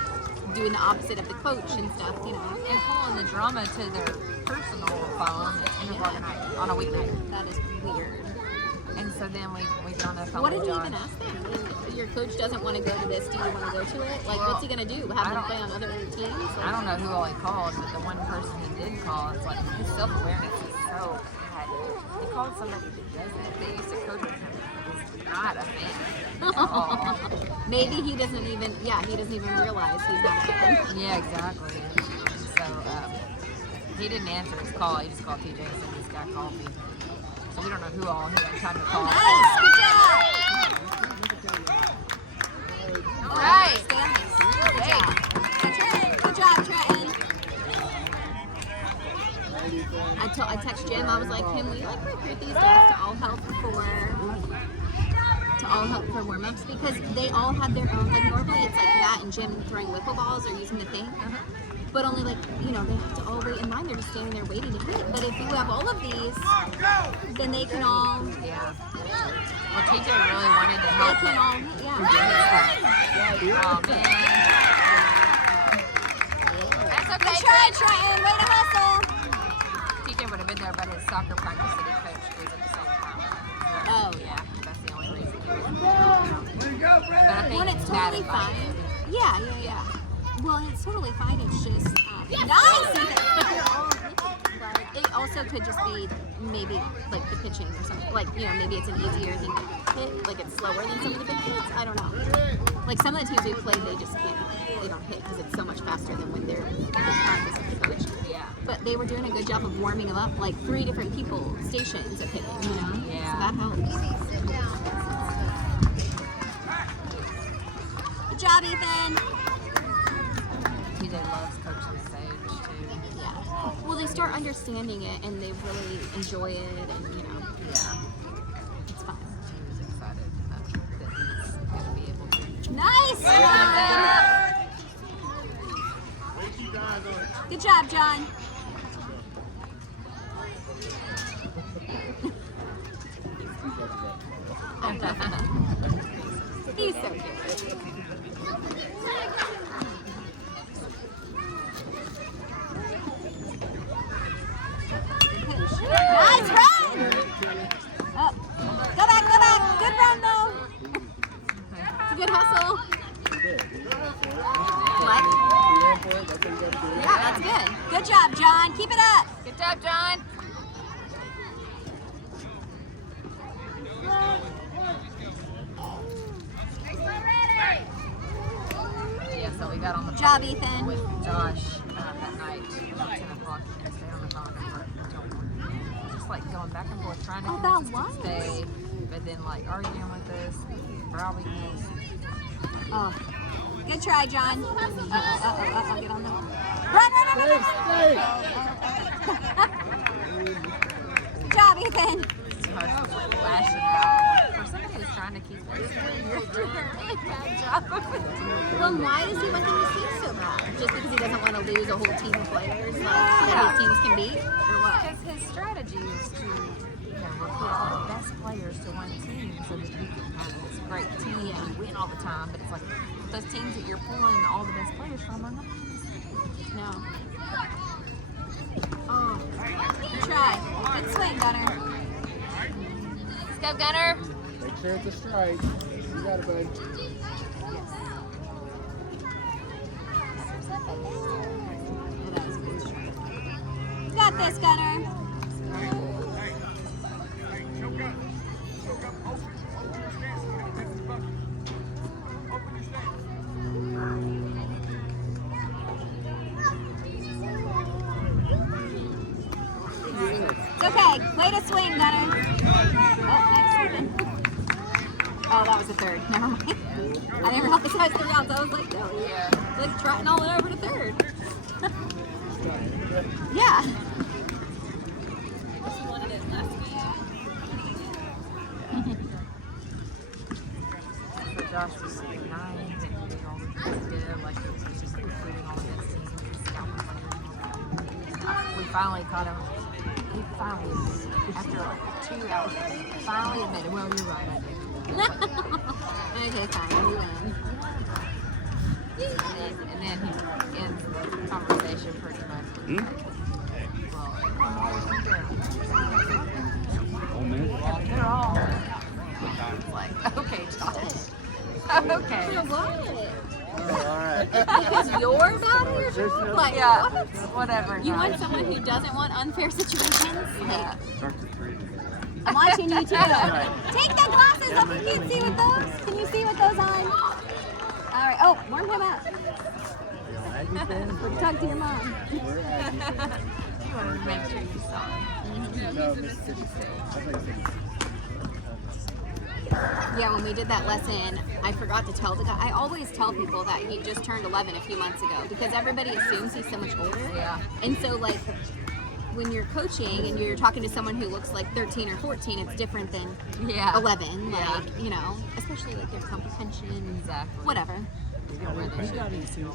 doing the opposite of the coach and stuff, And pulling the drama to their personal phone at 10 o'clock at night on a weeknight. That is weird. And so then we get on the phone What with did he Josh. even ask them? If your coach doesn't want to go to this, do you want to go to it? Like, Well, what's he going to do? I Have them don't- play on other teams? I Like, don't know who all he called, but the one person he did call, it's like his self-awareness is so bad. He called somebody that doesn't. They used to coach with him. Is not a fan at all. maybe he doesn't even realize he's not a fan. Yeah, exactly. So he didn't answer his call. He just called TJ and said this guy called me. So we don't know who all he had time to call. Nice, good job. All right. Stanley. Good Hey. job. Good job, Trenton. I text Jim. I was like, can we like recruit these guys to all help for warm-ups because they all have their own. Like normally it's like Matt and Jim throwing wiffle balls or using the thing. But only like, they have to all wait in line. They're just standing there waiting to hit. But if you have all of these, then they can all, Yeah. Well, TJ really wanted to they help can him. all, yeah. Oh, man. That's okay, Good try, Trent. Trenton. Way to hustle. TJ would have been there, but his soccer practice that he coached was at the same time. Oh, Yeah, that's the only reason he was there. But I think Well, it's Matt totally invited fine. him. Yeah. Well, it's totally fine. It's just nice. But it also could just be maybe like the pitching or something. Like maybe it's an easier thing to hit. Like it's slower than some of the big hits. I don't know. Like some of the teams we played, they just can't. They don't hit because it's so much faster than when they're in practice with the coach. Yeah. But they were doing a good job of warming them up. Like 3 different stations of hitting. Yeah. So that helps. Good job, Ethan. TJ loves Coach Sage, too. Yeah. Well, they start understanding it and they really enjoy it, and Yeah. it's fun. He was excited that he's going to be able to. Nice, John. Good job, John. He's so cute. Nice run! Oh. Go back. Good run, though. It's a good hustle. What? Yeah, that's good. Good job, John. Keep it up. Good job, John. Yeah, so we got on the Good job, phone Ethan. with Josh that night about 10 o'clock and stay on the phone until 1. Just like going back and forth, trying to About convince us to what? stay, but then like arguing with us, brow weakness. Oh. Good try, John. Uh-oh. Get on the... Run. Good job, Ethan. Josh was like lashing out. For somebody who's trying to keep us, you're doing a really bad job of it. Well, why does he want them to see so bad? Just because he doesn't want to lose a whole team of players that his teams can beat? Or what? Because his strategy is to, recruit all the best players to one team so that you can have this great team and win all the time. But it's like those teams that you're pulling all the best players from are not. No. Oh. Good try. Good swing, Gunner. Let's go, Gunner. Make sure it's a strike. You got it, bud. You got this, Gunner. It's okay. Way to swing, Gunner. Oh, nice, Ethan. Oh, that was a third. Never mind. I didn't realize I was 3 outs. I was like, no, like trotting all it over to third. Yeah. So Josh was 9 and doing all the things he did, like he was just recruiting all the best teams and scouting players. We finally caught him. He finally, after like 2 hours, finally admitted, well, you're right, I did. Okay, fine. You win. And then he ends the conversation pretty much. Well, Oh, man. they're all like, okay, Josh. Okay. All right. Because you're bad at your job? Like, Yeah, what? whatever. You want Josh. someone who doesn't want unfair situations? Yeah. Start to three together. I'm watching you too. Take the glasses off. You can't see with those. Can you see with those on? All right. Oh, warm him up. Or talk to your mom. You wanted to make sure you saw it. No, Mississippi State. I think Mississippi State. Yeah, when we did that lesson, I forgot to tell the guy. I always tell people that he just turned 11 a few months ago because everybody assumes he's so much older. Yeah. And so, like, when you're coaching and you're talking to someone who looks like 13 or 14, it's different than Yeah. 11. Like, Yeah. you know, especially like their comprehension, Exactly. whatever. Where they should be.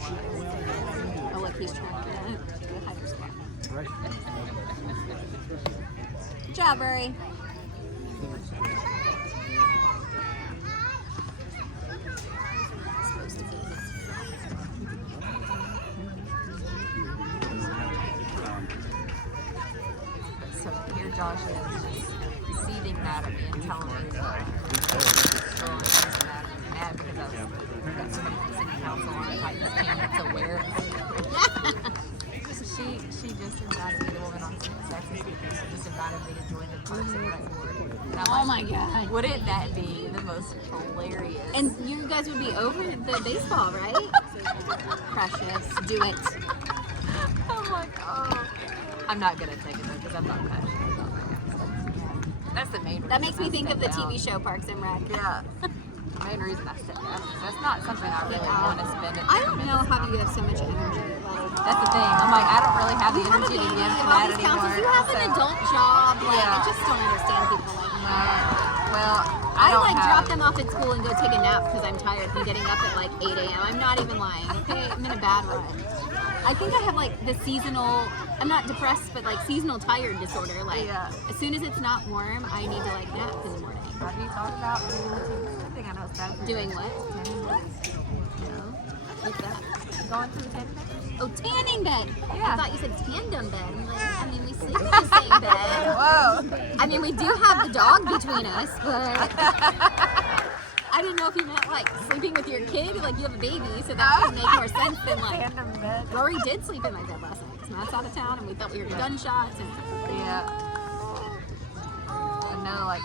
Oh, look, he's trying to get a higher spot. Right. Good job, Murray. So here Josh is just seething mad at me and telling me that I'm mad because I got somebody from city council on the Titans team that's aware. She just invited me, the woman on Texas, she just invited me to join the Parks and Rec board. And I'm Oh my God. Wouldn't that be the most hilarious? And you guys would be over the baseball, right? Precious. Do it. I'm like, oh. I'm not gonna take it though because I'm not passionate about that kind of stuff. That's the main reason. That makes me I think of the stepped TV down. show Parks and Rec. Yeah. Main reason I stepped down. That's not something I really want to spend it. I don't know how you have so much energy. Like, That's the thing. I'm like, I don't really have the you have a energy to baby give and to all that these anymore. councils. You have an So, adult job. Like, Yeah. I just don't understand people like that. Well, I don't like have, drop them off at school and go take a nap because I'm tired from getting up at like 8 a.m. I'm not even lying. Okay, I'm in a bad rut. I think I have like the seasonal. I'm not depressed, but like seasonal tired disorder. Like Yeah. as soon as it's not warm, I need to like nap in the morning. Have you thought about doing a tanning bed? I think I know it's bad for you. Doing what? Tanning bed? No. What's that? Going to the tanning bed? Oh, tanning bed. Yeah. I thought you said tandem bed. I'm like, I mean, we sleep in the same bed. Whoa. I mean, we do have the dog between us, but I didn't know if you meant like sleeping with your kid. Like you have a baby, so that would make more sense than like. Tandem bed. Rory did sleep in my bed last night because Matt's out of town, and we thought we were gunshots. And Yeah. I know, like,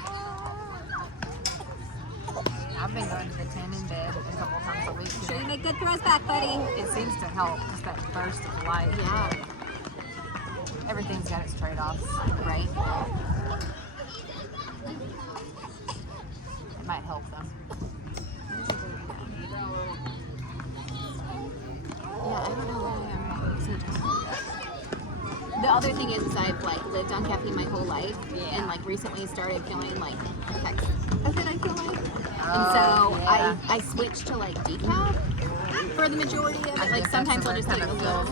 I've been going to the tanning bed a couple times a week. sure you make good throws back, buddy. It seems to help, just that burst of light. Yeah. Everything's got its trade-offs. Right. It might help them. Yeah, I don't know why the other thing is I've like lived on caffeine my whole life, and like recently started feeling like effects of it. I feel like, and so yeah. I switched to like decaf for the majority of it. Like sometimes I'll just take a little.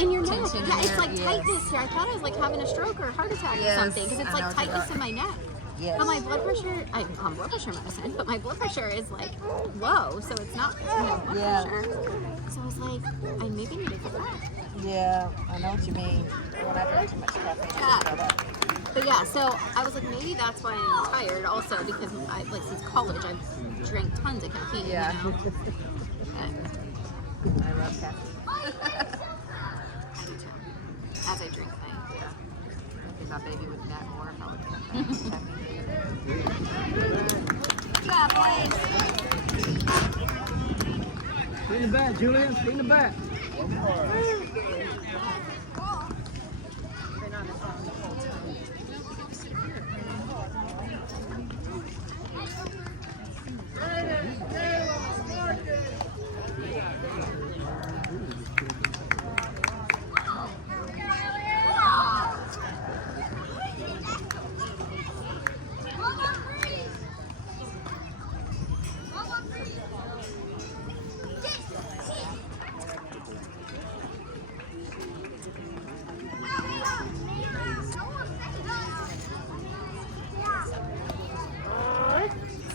In your neck, yeah, it's like tightness here. I thought I was like having a stroke or a heart attack or something because it's I know like what you're tightness in my neck. Yes. But my blood pressure, I'm on blood pressure medicine, but my blood pressure is like low, so it's not blood pressure. So I was like, I maybe need to go back. Yeah, I know what you mean. When I drink too much caffeine, I just feel that. But yeah, so I was like, maybe that's why I'm tired also because I like since college I've drank tons of caffeine. Yeah. You know? I love caffeine. As I drink things. Yeah. I think my baby would nap more if I would cut that caffeine. Yeah, boys. Stay in the back, Julian. Stay in the back.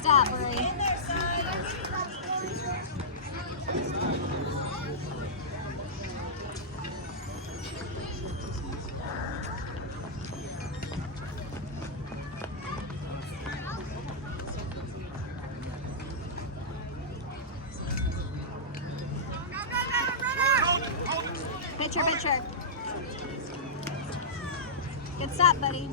Stop, Marie. Pitcher, pitcher. Good stop, buddy.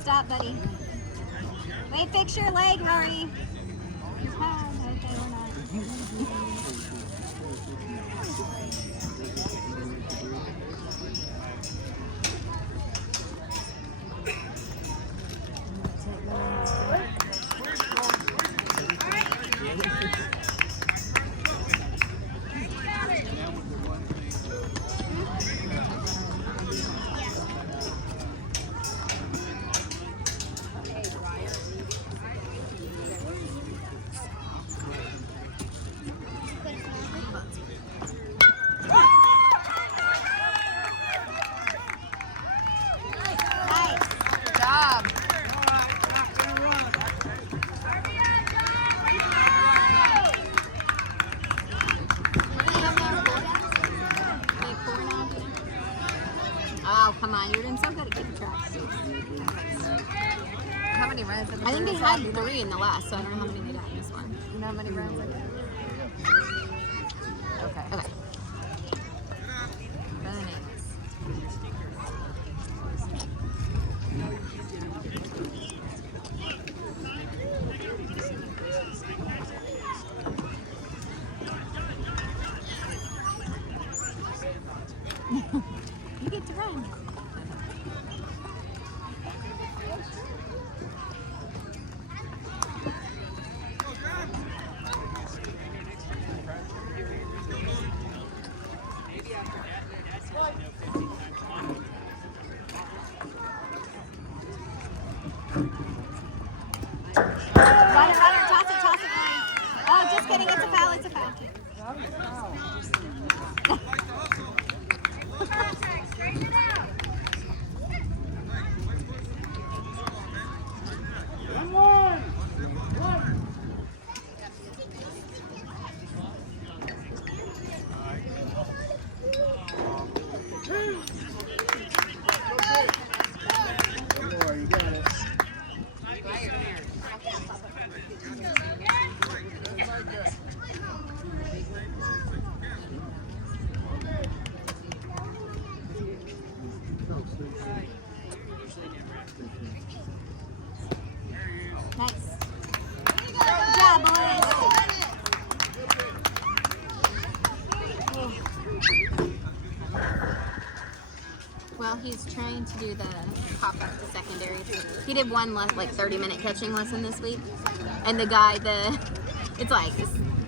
Stop, buddy. Wait, fix your leg, Rory. Your pad. Okay, we're not. Good job. Oh, come on. You're doing so good at keeping track. How many runs? I think they had 3 in the last, so I don't know how many they got in this one. You know how many runs? Okay. Okay. Bananas. You get to run. Runner, toss it, Rory. Oh, just kidding, it's a foul, it's a foul. Nice. Good job, boys. Well, he's trying to do the pop up to secondary. He did one like 30-minute catching lesson this week, and the guy, it's like,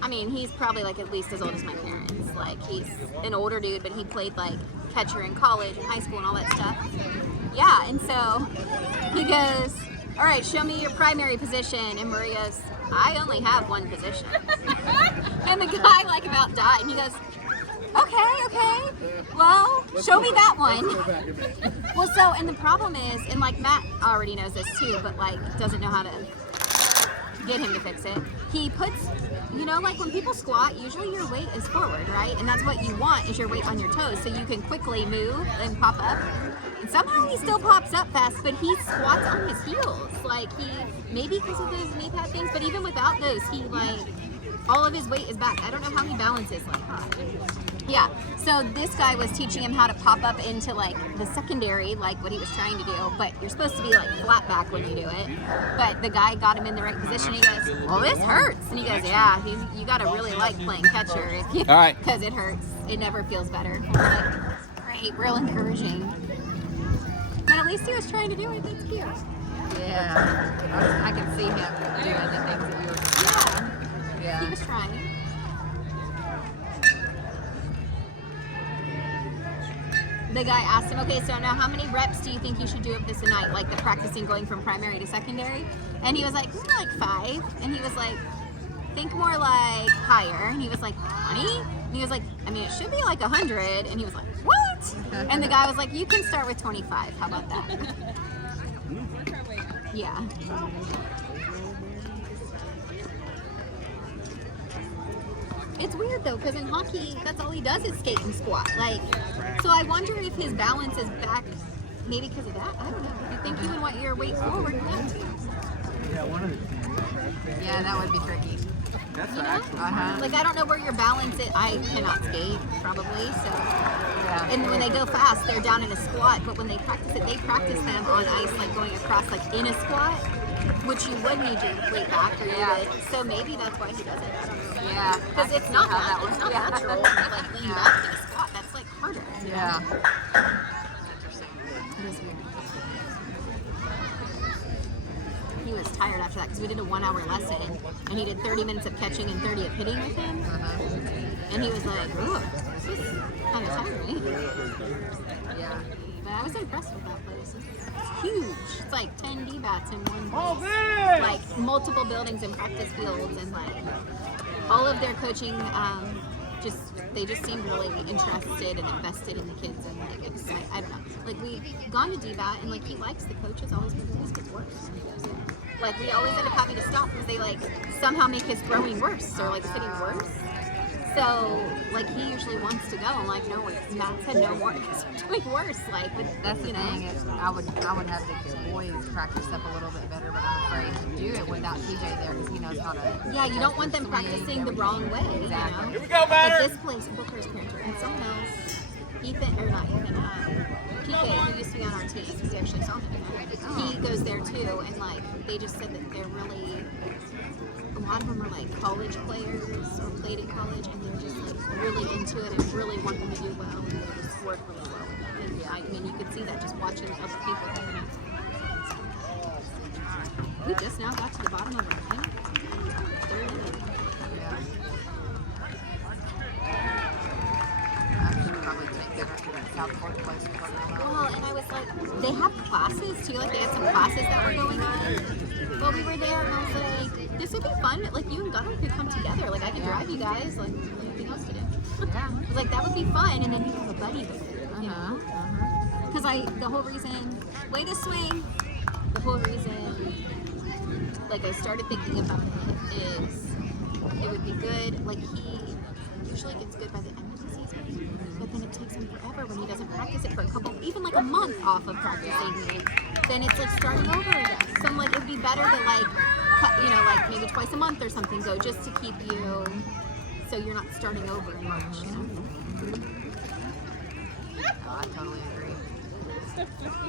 I mean, he's probably like at least as old as my parents. Like, he's an older dude, but he played like catcher in college and high school and all that stuff. Yeah, and so he goes, all right, show me your primary position. And Marie goes, I only have one position. And the guy like about died. And he goes, okay, well, show me that one. Well, so, and the problem is, and like Matt already knows this too, but like doesn't know how to get him to fix it. He puts, you know, like when people squat, usually your weight is forward, right? And that's what you want, is your weight on your toes, so you can quickly move and pop up. And somehow he still pops up fast, but he squats on his heels. Like, he, maybe because of those knee pad things, but even without those, he like, all of his weight is back. I don't know how he balances like that. Yeah, so this guy was teaching him how to pop up into like the secondary, like what he was trying to do, but you're supposed to be like flat back when you do it. But the guy got him in the right position. He goes, well, this hurts. And he goes, yeah, you gotta really like playing catcher. All right. Because it hurts. It never feels better. I'm like, great, real encouraging. But at least he was trying to do it. That's cute. Yeah, I can see him doing the things that you were doing. Yeah. He was trying. The guy asked him, okay, so now how many reps do you think you should do of this a night? Like the practicing going from primary to secondary? And he was like, like 5. And he was like, think more like higher. And he was like, 20? And he was like, I mean, it should be like 100. And he was like, what? And the guy was like, you can start with 25. How about that? Yeah. It's weird though, because in hockey, that's all he does is skate and squat. Like, so I wonder if his balance is back, maybe because of that. I don't know. You think you would want your weight forward? Yeah, that would be tricky. That's You the know? actual. Like, I don't know where your balance is. I cannot skate, probably, so. Yeah. And when they go fast, they're down in a squat, but when they practice it, they practice them on ice, like going across, like in a squat, which you would need your complete back, or you would. So maybe that's why he does it. I don't know. Yeah. Because it's not, how that it's not yeah. natural to, like, lean back in a squat. That's, like, harder. you know? Yeah. It is weird. He was tired after that because we did a 1 hour lesson and he did 30 minutes of catching and 30 of hitting with him. And he was like, "Ooh, this is kind of tiring." Yeah. But I was impressed with that place. It's huge. It's like 10 D-bats in one Oh, place. man! Like multiple buildings and practice fields, and like all of their coaching, they just seemed really interested and invested in the kids, and like it's like, I don't know. Like we've gone to D-bat and like he likes the coaches always, but it always gets worse. Like we always end up having to stop because they like somehow make his throwing worse or like sitting worse. So like he usually wants to go. I'm like, no, Matt said no more because you're doing worse. Like, but, That's the thing. Is I would have the boys practice up a little bit better, but I'm afraid to do it without TJ there because he knows how to. Yeah, you don't want them practicing the wrong way. Exactly. You Here know? we go, But Matter! this place, Booker's Printer, and someone else, Ethan, or not Ethan, PK, who used to be on our team, because he actually saw me. He goes there too, and like they just said that they're really, a lot of them are like college players or played in college, and they're just like really into it and really want them to do well, and they just work really well with them. And I mean, you could see that just watching other people there. We just now got to the bottom of our line. Third inning. I should probably take dinner to that Southport place. Well, and I was like, they have classes too. Like they had some classes that were going on while we were there, and I was like, this would be fun. Like you and Gunnar could come together. Like I could drive you guys. Like anything else to do. Yeah. I was like, that would be fun, and then you have a buddy with you. You know? Because the whole reason, way to swing. The whole reason, like I started thinking about it is, it would be good. Like he usually gets good by the end of the season, but then it takes him forever when he doesn't practice it for a couple, even like a month off of practicing. Then it's like starting over again. So I'm like, it'd be better to like, cut, you know, like maybe twice a month or something, go just to keep you, so you're not starting over in March. You know? Oh, I totally agree.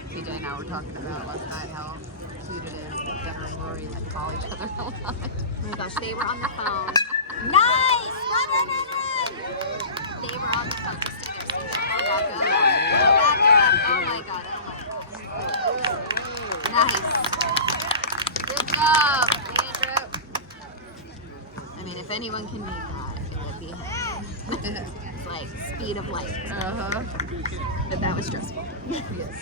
TJ and I were talking about last night how cute it is that Gunnar and Rory like call each other a lot. Oh my gosh, they were on the phone. Nice! Run! They were on the phone. Just see their seats. Go back up. Oh my god. Nice. Good job, LeeAndro. I mean, if anyone can make that, it would be him. It's like speed of light. But that was stressful. Yes.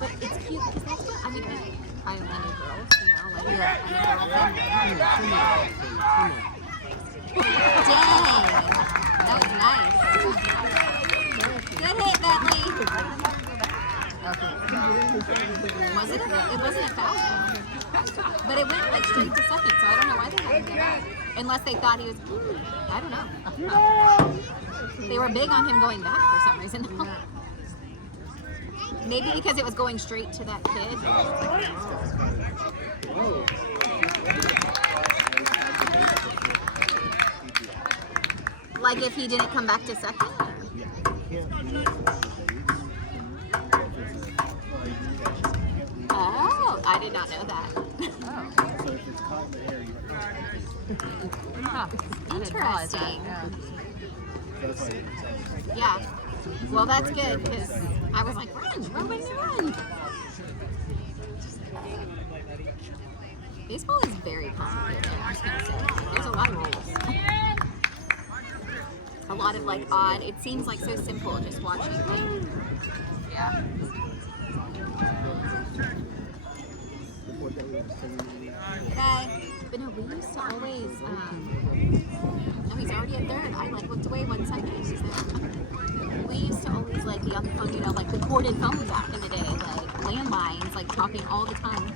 But it's cute because that's what I mean. I am into girls, you know, like I'm a girl Dang, that was nice. Good hit, Bentley. Was it? It wasn't a foul though. But it went like straight to second, so I don't know why they didn't get back. Unless they thought he was, I don't know. They were big on him going back for some reason. Maybe because it was going straight to that kid. Like if he didn't come back to second? Oh, I did not know that. Huh. I didn't realize that. Interesting. Yeah. Well, that's good because I was like, run. Baseball is very complicated. I'm just gonna say there's a lot of rules. A lot of like odd. It seems like so simple just watching. Like, Yeah. G'day. But no, we used to always. No, he's already at third. I like looked away one second. He's there. We used to always like be on the phone, you know, like recorded phone back in the day, like landlines, like talking all the time.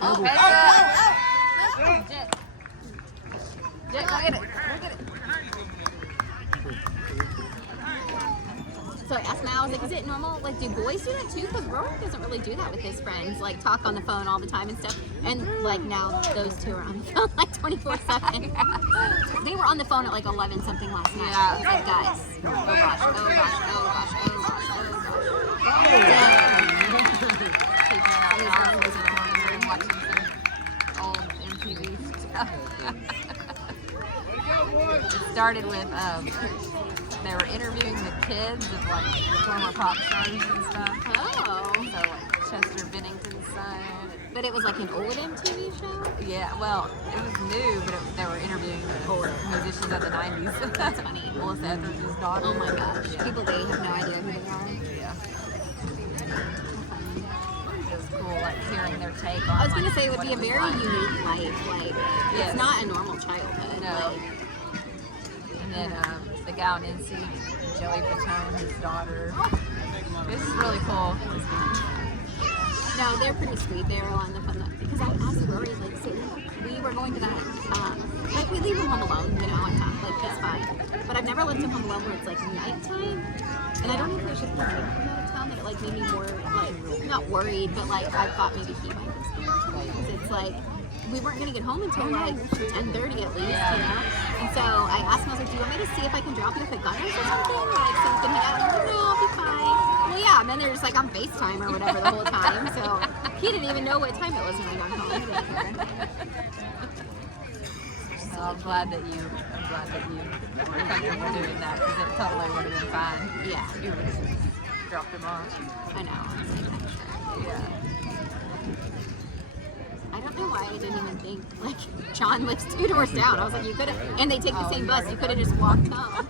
Oh! Jet. Jet, go get it. Go get it. So I asked Matt, I was like, is it normal? Like, do boys do that too? Because Rory doesn't really do that with his friends, like talk on the phone all the time and stuff. And like now those two are on the phone like 24/7. They were on the phone at like 11 something last night. Yeah. I was like, guys, oh gosh, oh gosh, oh gosh, oh gosh, oh gosh. Taking it out now, was in the living room watching some old MTV stuff. It started with they were interviewing the kids of like former pop stars and stuff. Oh. So like Chester Bennington's son. But it was like an old MTV show? Yeah, well, it was new, but they were interviewing the musicians of the 90s. That's funny. Melissa Etheridge's daughter. Oh my gosh. Yeah. People, they have no idea who they are. Yeah. It was cool, like hearing their take on. I was gonna like, say it would what be a was very like. unique life. Like, Yes. it's not a normal childhood. No. Like, And then the guy on NC, Joey Fatone, his daughter. This is really cool. no, they're pretty sweet. They were on the phone because I asked Rory, like, so we were going to that, like, we leave him home alone, you know, and like he's fine. But I've never left him home alone where it's like nighttime. And I don't know if it was just because I'm from out of town that it like made me more like not worried, but like I thought maybe he might be scared because it's like we weren't gonna get home until like 10:30 at least, you know. And so I asked him, I was like, do you want me to see if I can drop you at the Gunners or something, or like so we can hang out? He's like, no, I'll be fine. Well, yeah. And then they're just like on FaceTime or whatever the whole time, so he didn't even know what time it was when I got home. He didn't care. So I'm glad that you were comfortable doing that because it totally would have been fine. Yeah, You would have dropped him off. I know. I was like, I'm sure. Yeah. I don't know why I didn't even think, like, John lives 2 doors down. I was like, you could have, and they take the same bus, you could have just walked home.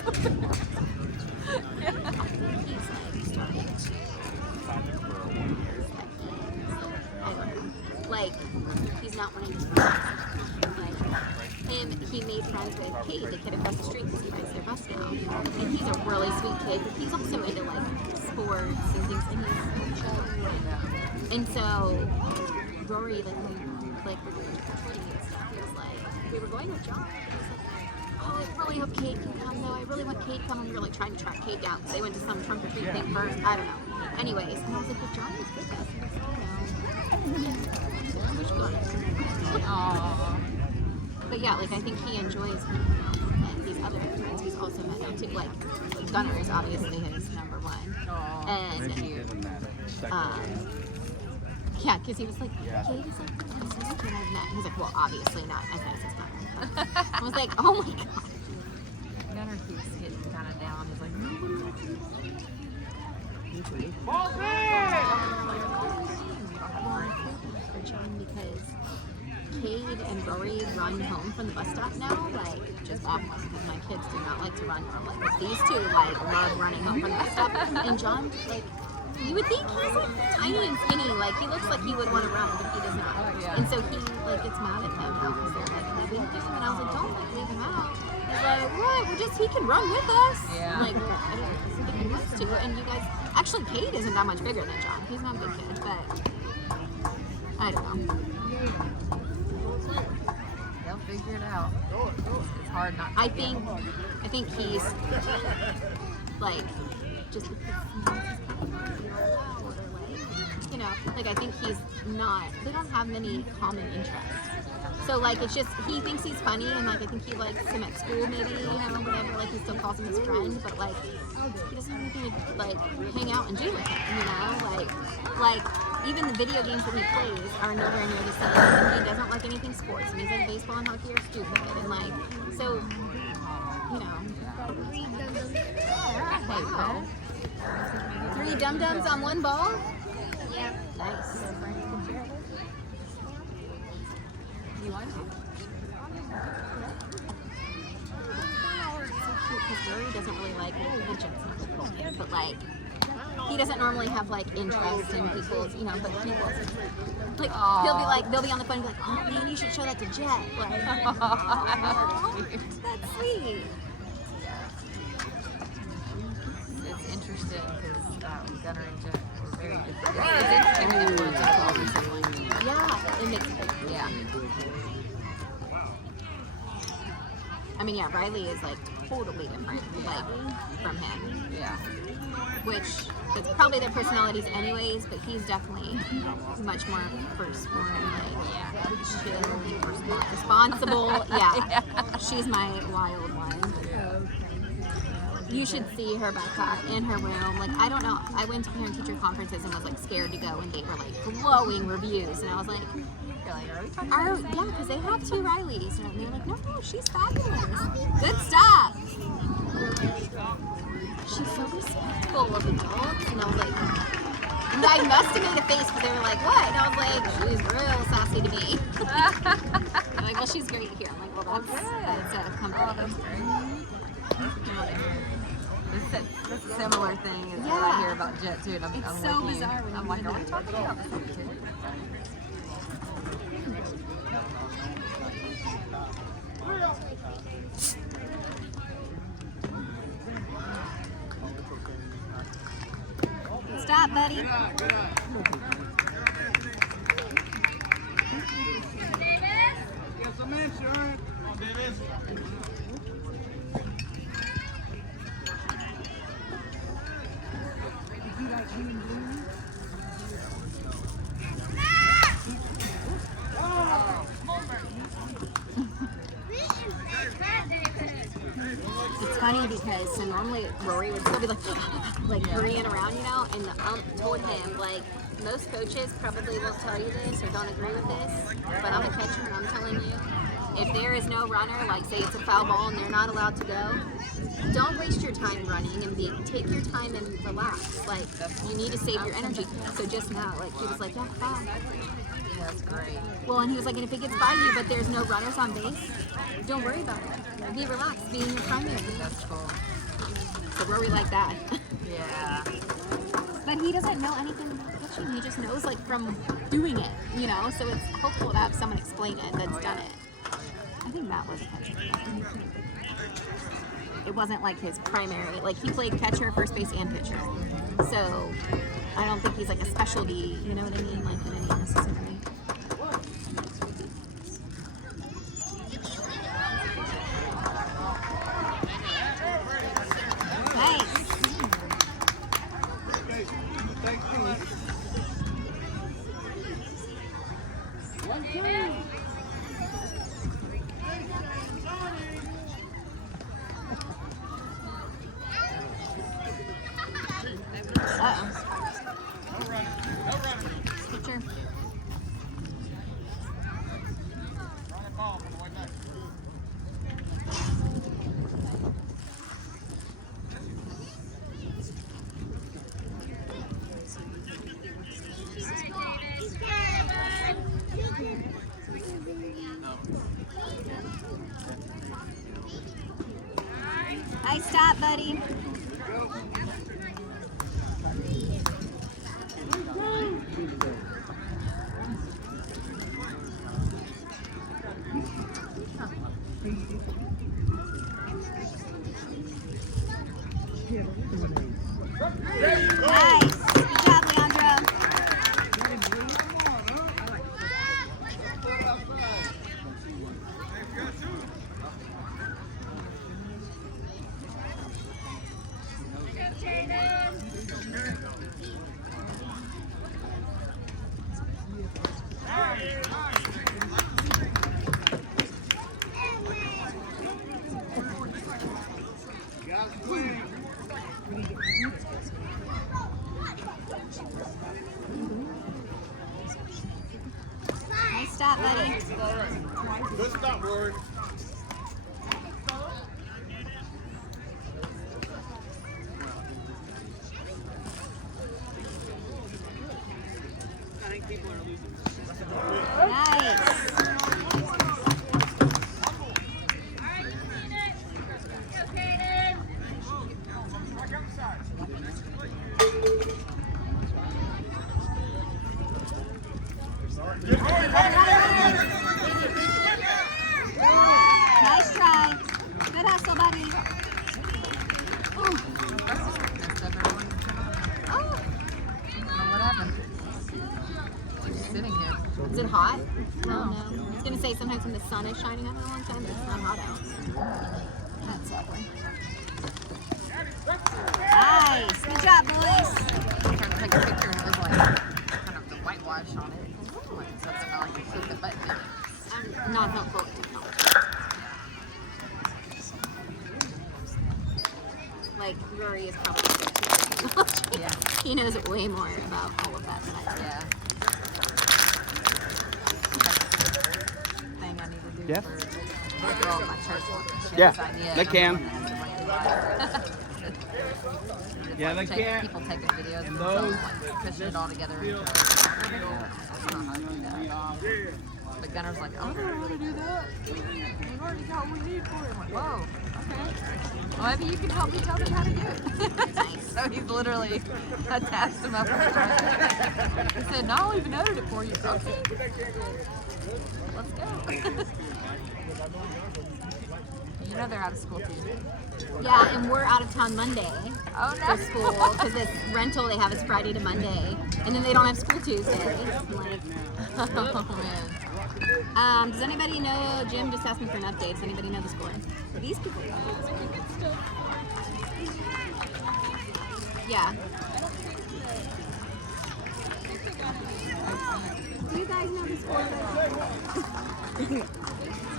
He's like, he's not one of these like, he made friends with Kate, the kid across the street, because he rides their bus now. And he's a really sweet kid, but he's also into, like, sports and things, and and so, Rory, like, when like we're doing training and stuff, he was like, we were going with John. He was like, oh, I really hope Kate can come though. I really want Kate to come. And we were like trying to track Kate down because they went to some trunk or treat thing first. I don't know. Anyways, and I was like, but John was with us. And he was like, no. We should go. Aww. But yeah, like I think he enjoys hanging out and these other friends he's also met now too. Like Gunner's obviously his number one. Aww. And yeah, because he was like, Kate is like the nicest kid I've met. He's like, well, obviously not as nice as Gunner. I was like, oh my god. Gunner keeps getting kind of down. He's like, nobody wants to For John, because Cade and Rory run home from the bus stop now, like just off because my kids do not like to run home. Like but these two like love running home from the bus stop. And John, like you would think he's like tiny and skinny, like he looks like he would want to run, but he does not. And so he like gets mad at them now because they're like leaving him, and I was like, don't like leave him out. He's like, what? We're just he can run with us. Yeah. Like I don't think he wants to. And you guys, actually, Cade isn't that much bigger than John. He's not a big kid, but I don't know. They'll figure it out. It's hard not to. I think he's like just because you know, like I think he's not. They don't have many common interests. So like it's just he thinks he's funny and like I think he likes him at school maybe, you know, whatever. Like he still calls him his friend, but like he doesn't have anything to like hang out and do with him, you know, like even the video games that he plays are nowhere near the same. And he doesn't like anything sports, and he's like baseball and hockey are stupid, and like so, you know. Wow. 3 dum-dums on 1 ball? Yeah. Nice. You want to? So cute because Rory doesn't really like Jet's not a little kid, but like he doesn't normally have like interest in people's, you know, but he will. Like he'll be like, they'll be on the phone and be like, oh man, you should show that to Jet. Like, that's sweet. It's interesting because Gunner and Jet were very different. It's interesting when they were siblings. Yeah, it makes Yeah. I mean, yeah, Riley is like totally different, like, from him. Yeah. Which, it's probably their personalities anyways, but he's definitely much more firstborn, like, chill, responsible. Yeah. She's my wild one. You should see her backpack in her room. Like, I don't know. I went to parent teacher conferences and was like scared to go, and they were like glowing reviews, and I was like, You're like, are we talking yeah, because they have 2 Rileys, and they're like, no, she's fabulous. Good stuff. She's so respectful of adults, and I was like, and I must have made a face because they were like, what? And I was like, she's real sassy to me. They're like, well, she's great here. I'm like, well, that's comforting. That's a similar thing as what I hear about Jet too. And I'm so looking, bizarre when I'm you like, do are we that. talking about this too? Stop, buddy. Get some insurance. Come on, Davis. It's funny because so normally Rory would still be like hurrying around, you know, and the told him, like, most coaches probably will tell you this or don't agree with this, but I'm a catcher and I'm telling you, if there is no runner, like say it's a foul ball and they're not allowed to go, don't waste your time running and take your time and relax. Like, you need to save your energy. So just now, like, he was like, yeah, foul. That's great. Well, and he was like, and if it gets by you but there's no runners on base, don't worry about it. Be relaxed, be in your primary. That's cool. So Rory like that. Yeah. But he doesn't know anything about pitching. He just knows, like, from doing it, you know? So it's helpful to have someone explain it that's done it. I think Matt was a catcher. It wasn't, like, his primary. Like, he played catcher, first base, and pitcher. So I don't think he's, like, a specialty, you know what I mean? Like, in any necessary. Nice. Pitcher. Nice stop, buddy. Nice. Good job, LeeAndro. Nice stop, buddy. Good stop, Rory. Nice. Nice try. Good hustle, buddy. Messed up everyone. Oh. What happened? Just sitting there. Is it hot? No. I was gonna say sometimes when the sun is shining out a long time, but it's not hot out. That's lovely. Nice. Good job, boys. I tried to take a picture and it was like kind of the whitewash on it. So it's not like you click the button. I'm not helpful with technology. Like, Rory is probably technology. Yeah. He knows way more about all of that than I do. Yeah. Thing I need to do Yeah. for the girl at my church. Yeah, Idea, they and I'm can. the one that has to bring it live. Yeah, Like, they can. People taking videos And and those- like pushing it all together. Into that's not how to do that. But Gunner's like, I don't know how to do that. We've already got what we need for it. I'm like, whoa, okay. Well, maybe you can help me tell them how to do it. So he's literally tasked him up with trying. He said, no, I'll even edit it for you. Okay. Let's go. You know they're out of school too. Yeah, and we're out of town Monday Oh for no. school because this rental they have is Friday to Monday, and then they don't have school Tuesday. Like, Oh man. does anybody know? Jim just asked me for an update. Does anybody know the score? These people. Yeah. Do you guys know the score?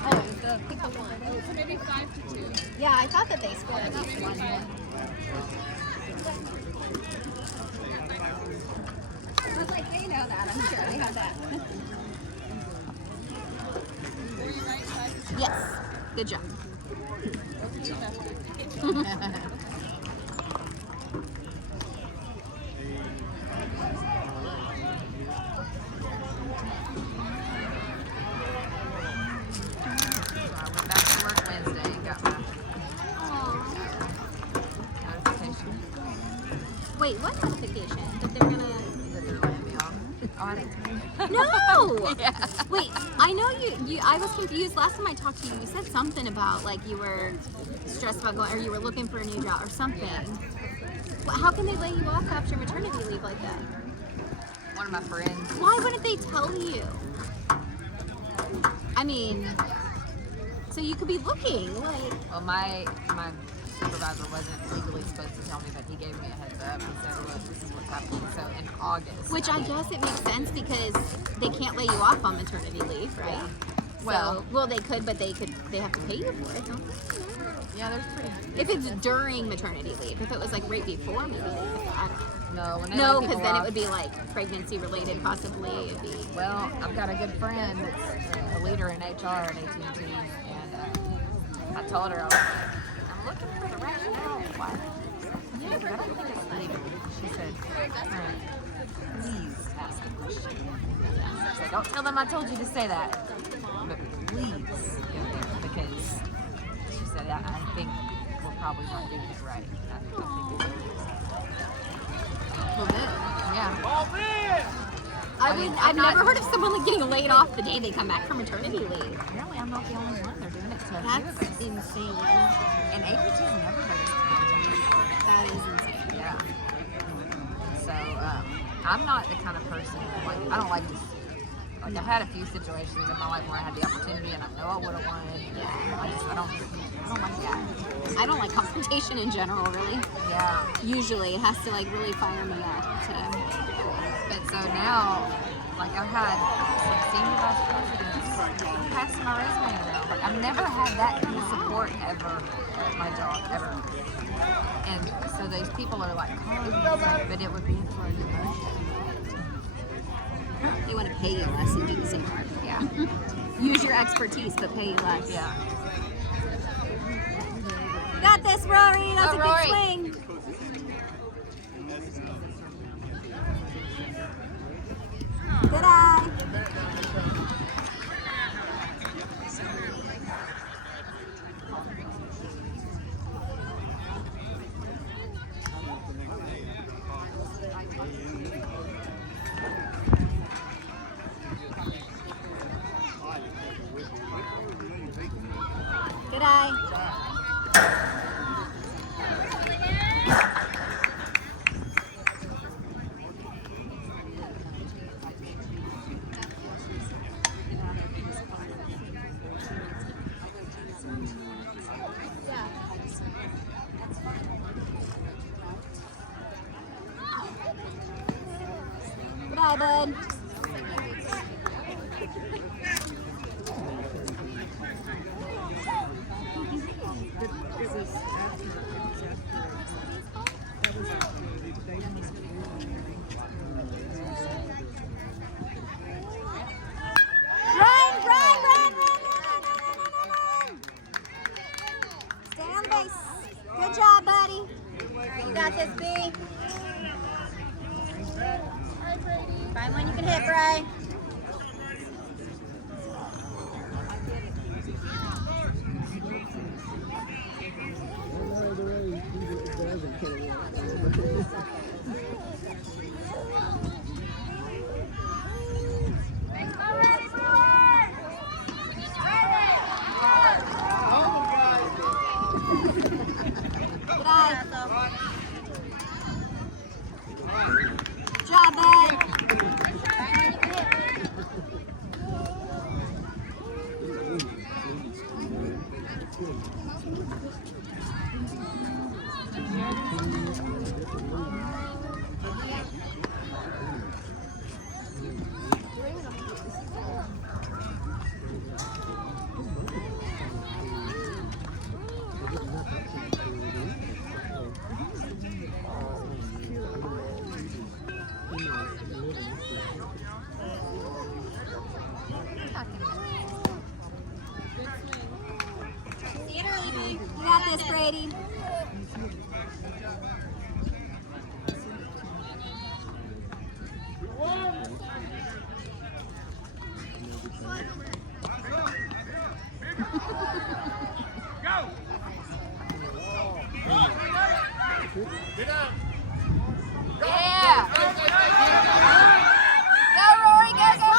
Oh, the people won. So maybe 5-2. Yeah, I thought that they scored at least one. I was like, they know that. I'm sure they have that. Were you right? 5-2. Yes. Good job. I went back to work Wednesday and got my notification Wait, what notification? That they're gonna. that they're letting me off. Oh, I didn't tell you. No! Yeah. Wait, I know you. I was confused. Last time I talked to you, you said something about like you were stressed about going, or you were looking for a new job or something. How can they lay you off after maternity leave like that? One of my friends. Why wouldn't they tell you? I mean, so you could be looking like. Well, my supervisor wasn't legally supposed to tell me, but he gave me a heads up. He said, look, this is what's happening. So in August. Which I guess it makes sense because they can't lay you off on maternity leave, right? Well- well, they could, but they have to pay you for it, don't they? Yeah, there's pretty. If it's during maternity leave, if it was like right before, maybe they. I don't know. No, when they No, lay because people then it off- would be like pregnancy related, possibly. It'd be. Well, I've got a good friend that's a leader in HR at AT&T, and I told her, I was like, I'm looking for the rationale why. I don't think it's legal. She said, please ask a question. I said, don't tell them I told you to say that, but please go there because she said, I think we're probably not doing it right. I think Well, good. yeah. I've never heard of someone like getting laid off the day they come back from maternity leave. Apparently, I'm not the only one. They're doing it to a few of That's us. insane. And AT&T's never heard of That is insane. Yeah. So, I'm not the kind of person, like, I don't like this. Like, I've had a few situations in my life where I had the opportunity and I know I would have won. I don't like that. I don't like confrontation in general, really. Yeah. Usually, it has to like really fire me up. But so now, like, I've had some senior vice presidents pass my resume around. Like, I've never had that kind of support ever at my job, ever. And so these people are like calling me, but it would be for a demotion. They want to pay you less and do the same work. Yeah. Use your expertise, but pay you less. Yeah. You got this, Rory. That's Go, a Rory. good swing. Good eye. Good eye. eye, bud. Stay on base. Good job, buddy. You got this, B. Find one you can hit, Bray. Good eye. Job, bud. See it early, B. You got this, Brady. Yeah. Go, Rory. Go, go.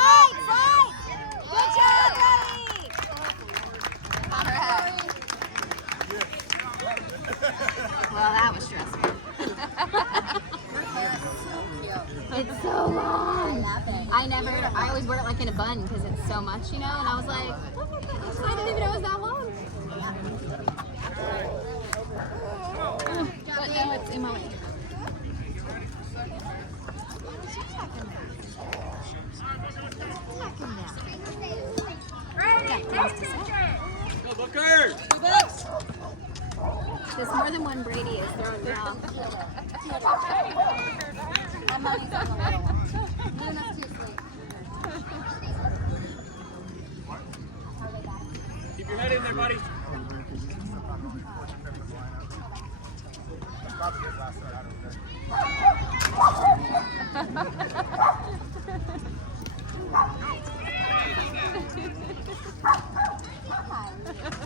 Side. Good job, buddy. All right. Well, that was stressful. It's so long. I always wear it like in a bun because it's so much, you know, and I was like, oh my gosh, I didn't even know it was that long. But now it's in my way. Go, Booker! There's more than one Brady is throwing it out. I'm on the little one. Luna's too asleep. Keep your head in there, buddy.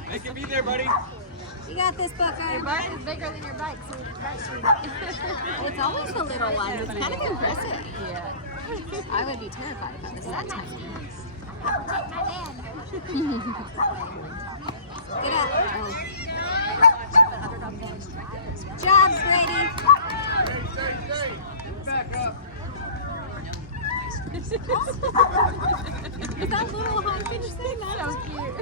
Make it be there, buddy. You got this, Booker. Your butt is bigger than your bike, so that's It's always the little ones. It's kind of impressive. Yeah. I would be terrified if it was that tiny. Get up. Jobs, Brady. Back up. Is that little high-pitched thing? That's so cute.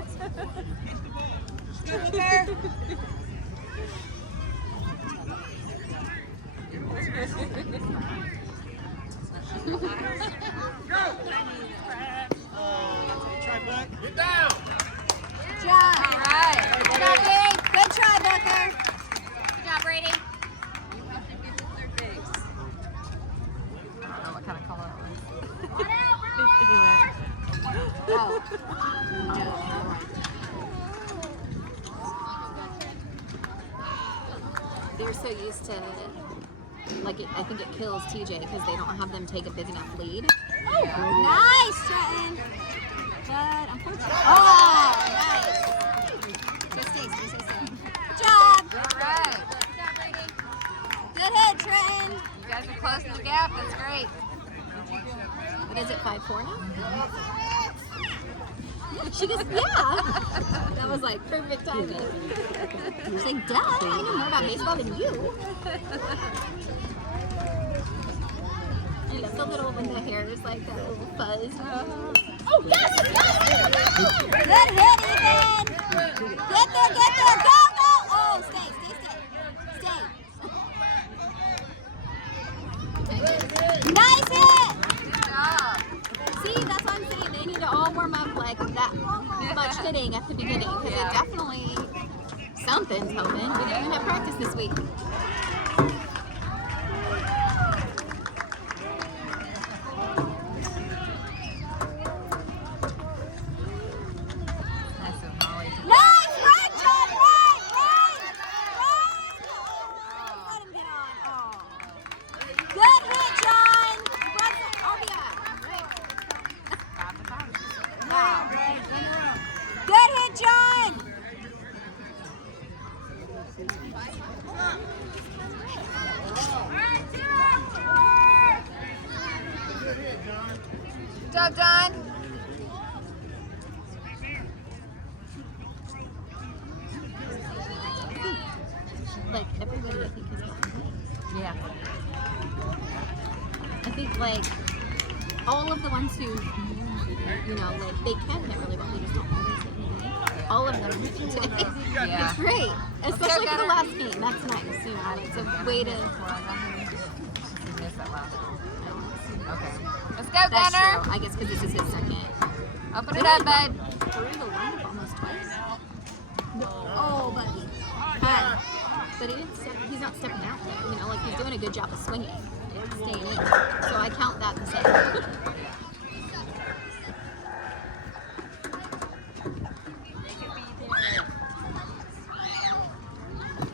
Try back. Get down. Job. All right. Good job, Brady. Good try, Booker. Good job, Brady. I don't know what kind of color it was. Oh. They're so used to, like, I think it kills TJ because they don't have them take a big enough lead. Nice, Trenton. But unfortunately, nice. Just stay. Good job. All right. Good job, Brady. Good hit, Trenton. You guys are closing the gap. That's great. What is it, 5-4 now? She goes, yeah. That was like perfect timing. She's like, duh, I know more about baseball than you. I love the little, when the hair is like that little fuzz. Oh, yes! Good hit, Ethan! Get there, go! Oh, stay. Nice hit! exciting at the beginning because it definitely something's hoping. We didn't even have practice this week. Nice of Molly. Nice! Run, John! Run! Run! Run! Oh, let him get on. Oh. Good hit, John! Run the Wow. Good hit, John! Good job, John. Like, everybody, I think, has gotten hit. Yeah. I think, like, all of the ones who, you know, like, they can hit really well, they just don't always hit really. All of them are hitting today. Yeah. It's great. Especially for the Gunner. last game. That's nice. You know, it's a way to... You missed that last one. Okay. Let's go, That's Gunner. true. I guess because this is his second. Open it up, bud. Through the lineup almost twice. No. Oh, buddy. But he didn't step, he's not stepping out there. You know, like he's doing a good job of swinging, staying in. So I count that the same.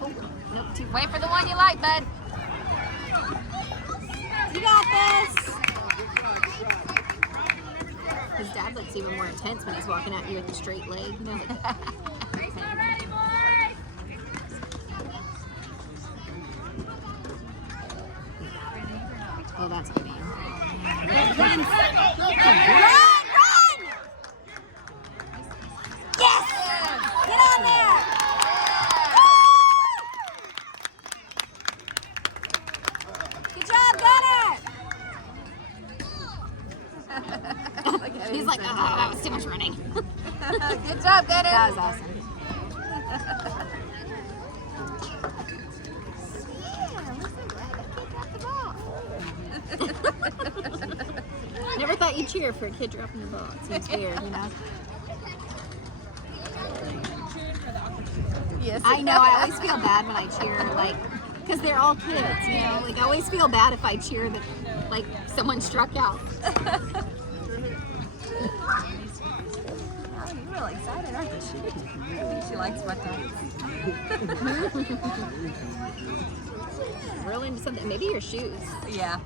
Oh, nope, too Wait for the one you like, bud. You got this! His dad looks even more intense when he's walking at you with a straight leg. You know, like, oh, that's good. Run! Run! Yes! Get on there! Good job, Gunner! He's like, oh, that was too much running. Good job, Gunner. That was awesome. Never thought you'd cheer for a kid dropping the ball. It seems weird, you know? Yes. I know, I always feel bad when I cheer, like, because they're all kids, you know? Like, I always feel bad if I cheer that, like, someone struck out. Oh, you're really excited, aren't you? I think she likes my tights. Real into something. Maybe your shoes. Yeah.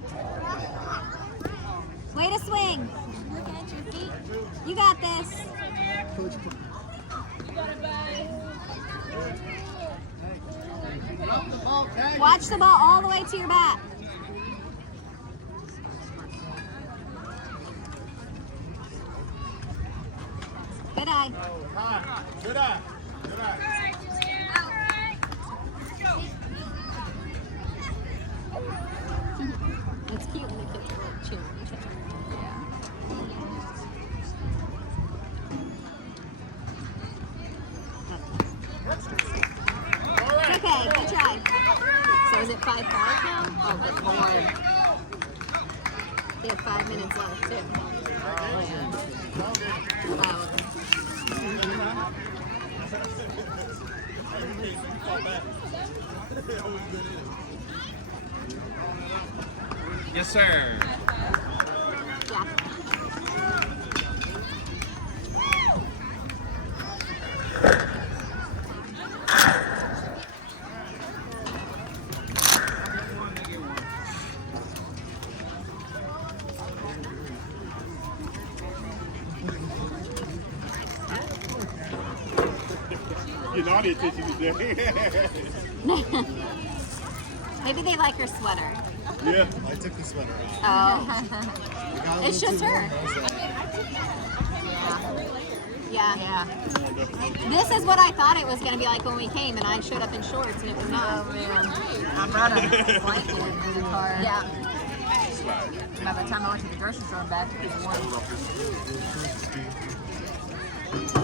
Way to swing. Look at your feet. You got this. Watch the ball all the way to your bat. Good eye. Good eye. Good eye. It's cute when the kids are like cheering each other. It's okay, good try. So is it 5-5 now? Oh, good lord. They have 5 minutes left too. Yes, sir. Yeah. You're naughty attention today. Maybe they like her sweater. Yeah, I took the sweater. Oh. It's just her. Yeah. Yeah. This is what I thought it was going to be like when we came, and I showed up in shorts, and it was not. Oh, man. I brought a blanket in the car. Yeah. By the time I went to the grocery store, I'm back to warm.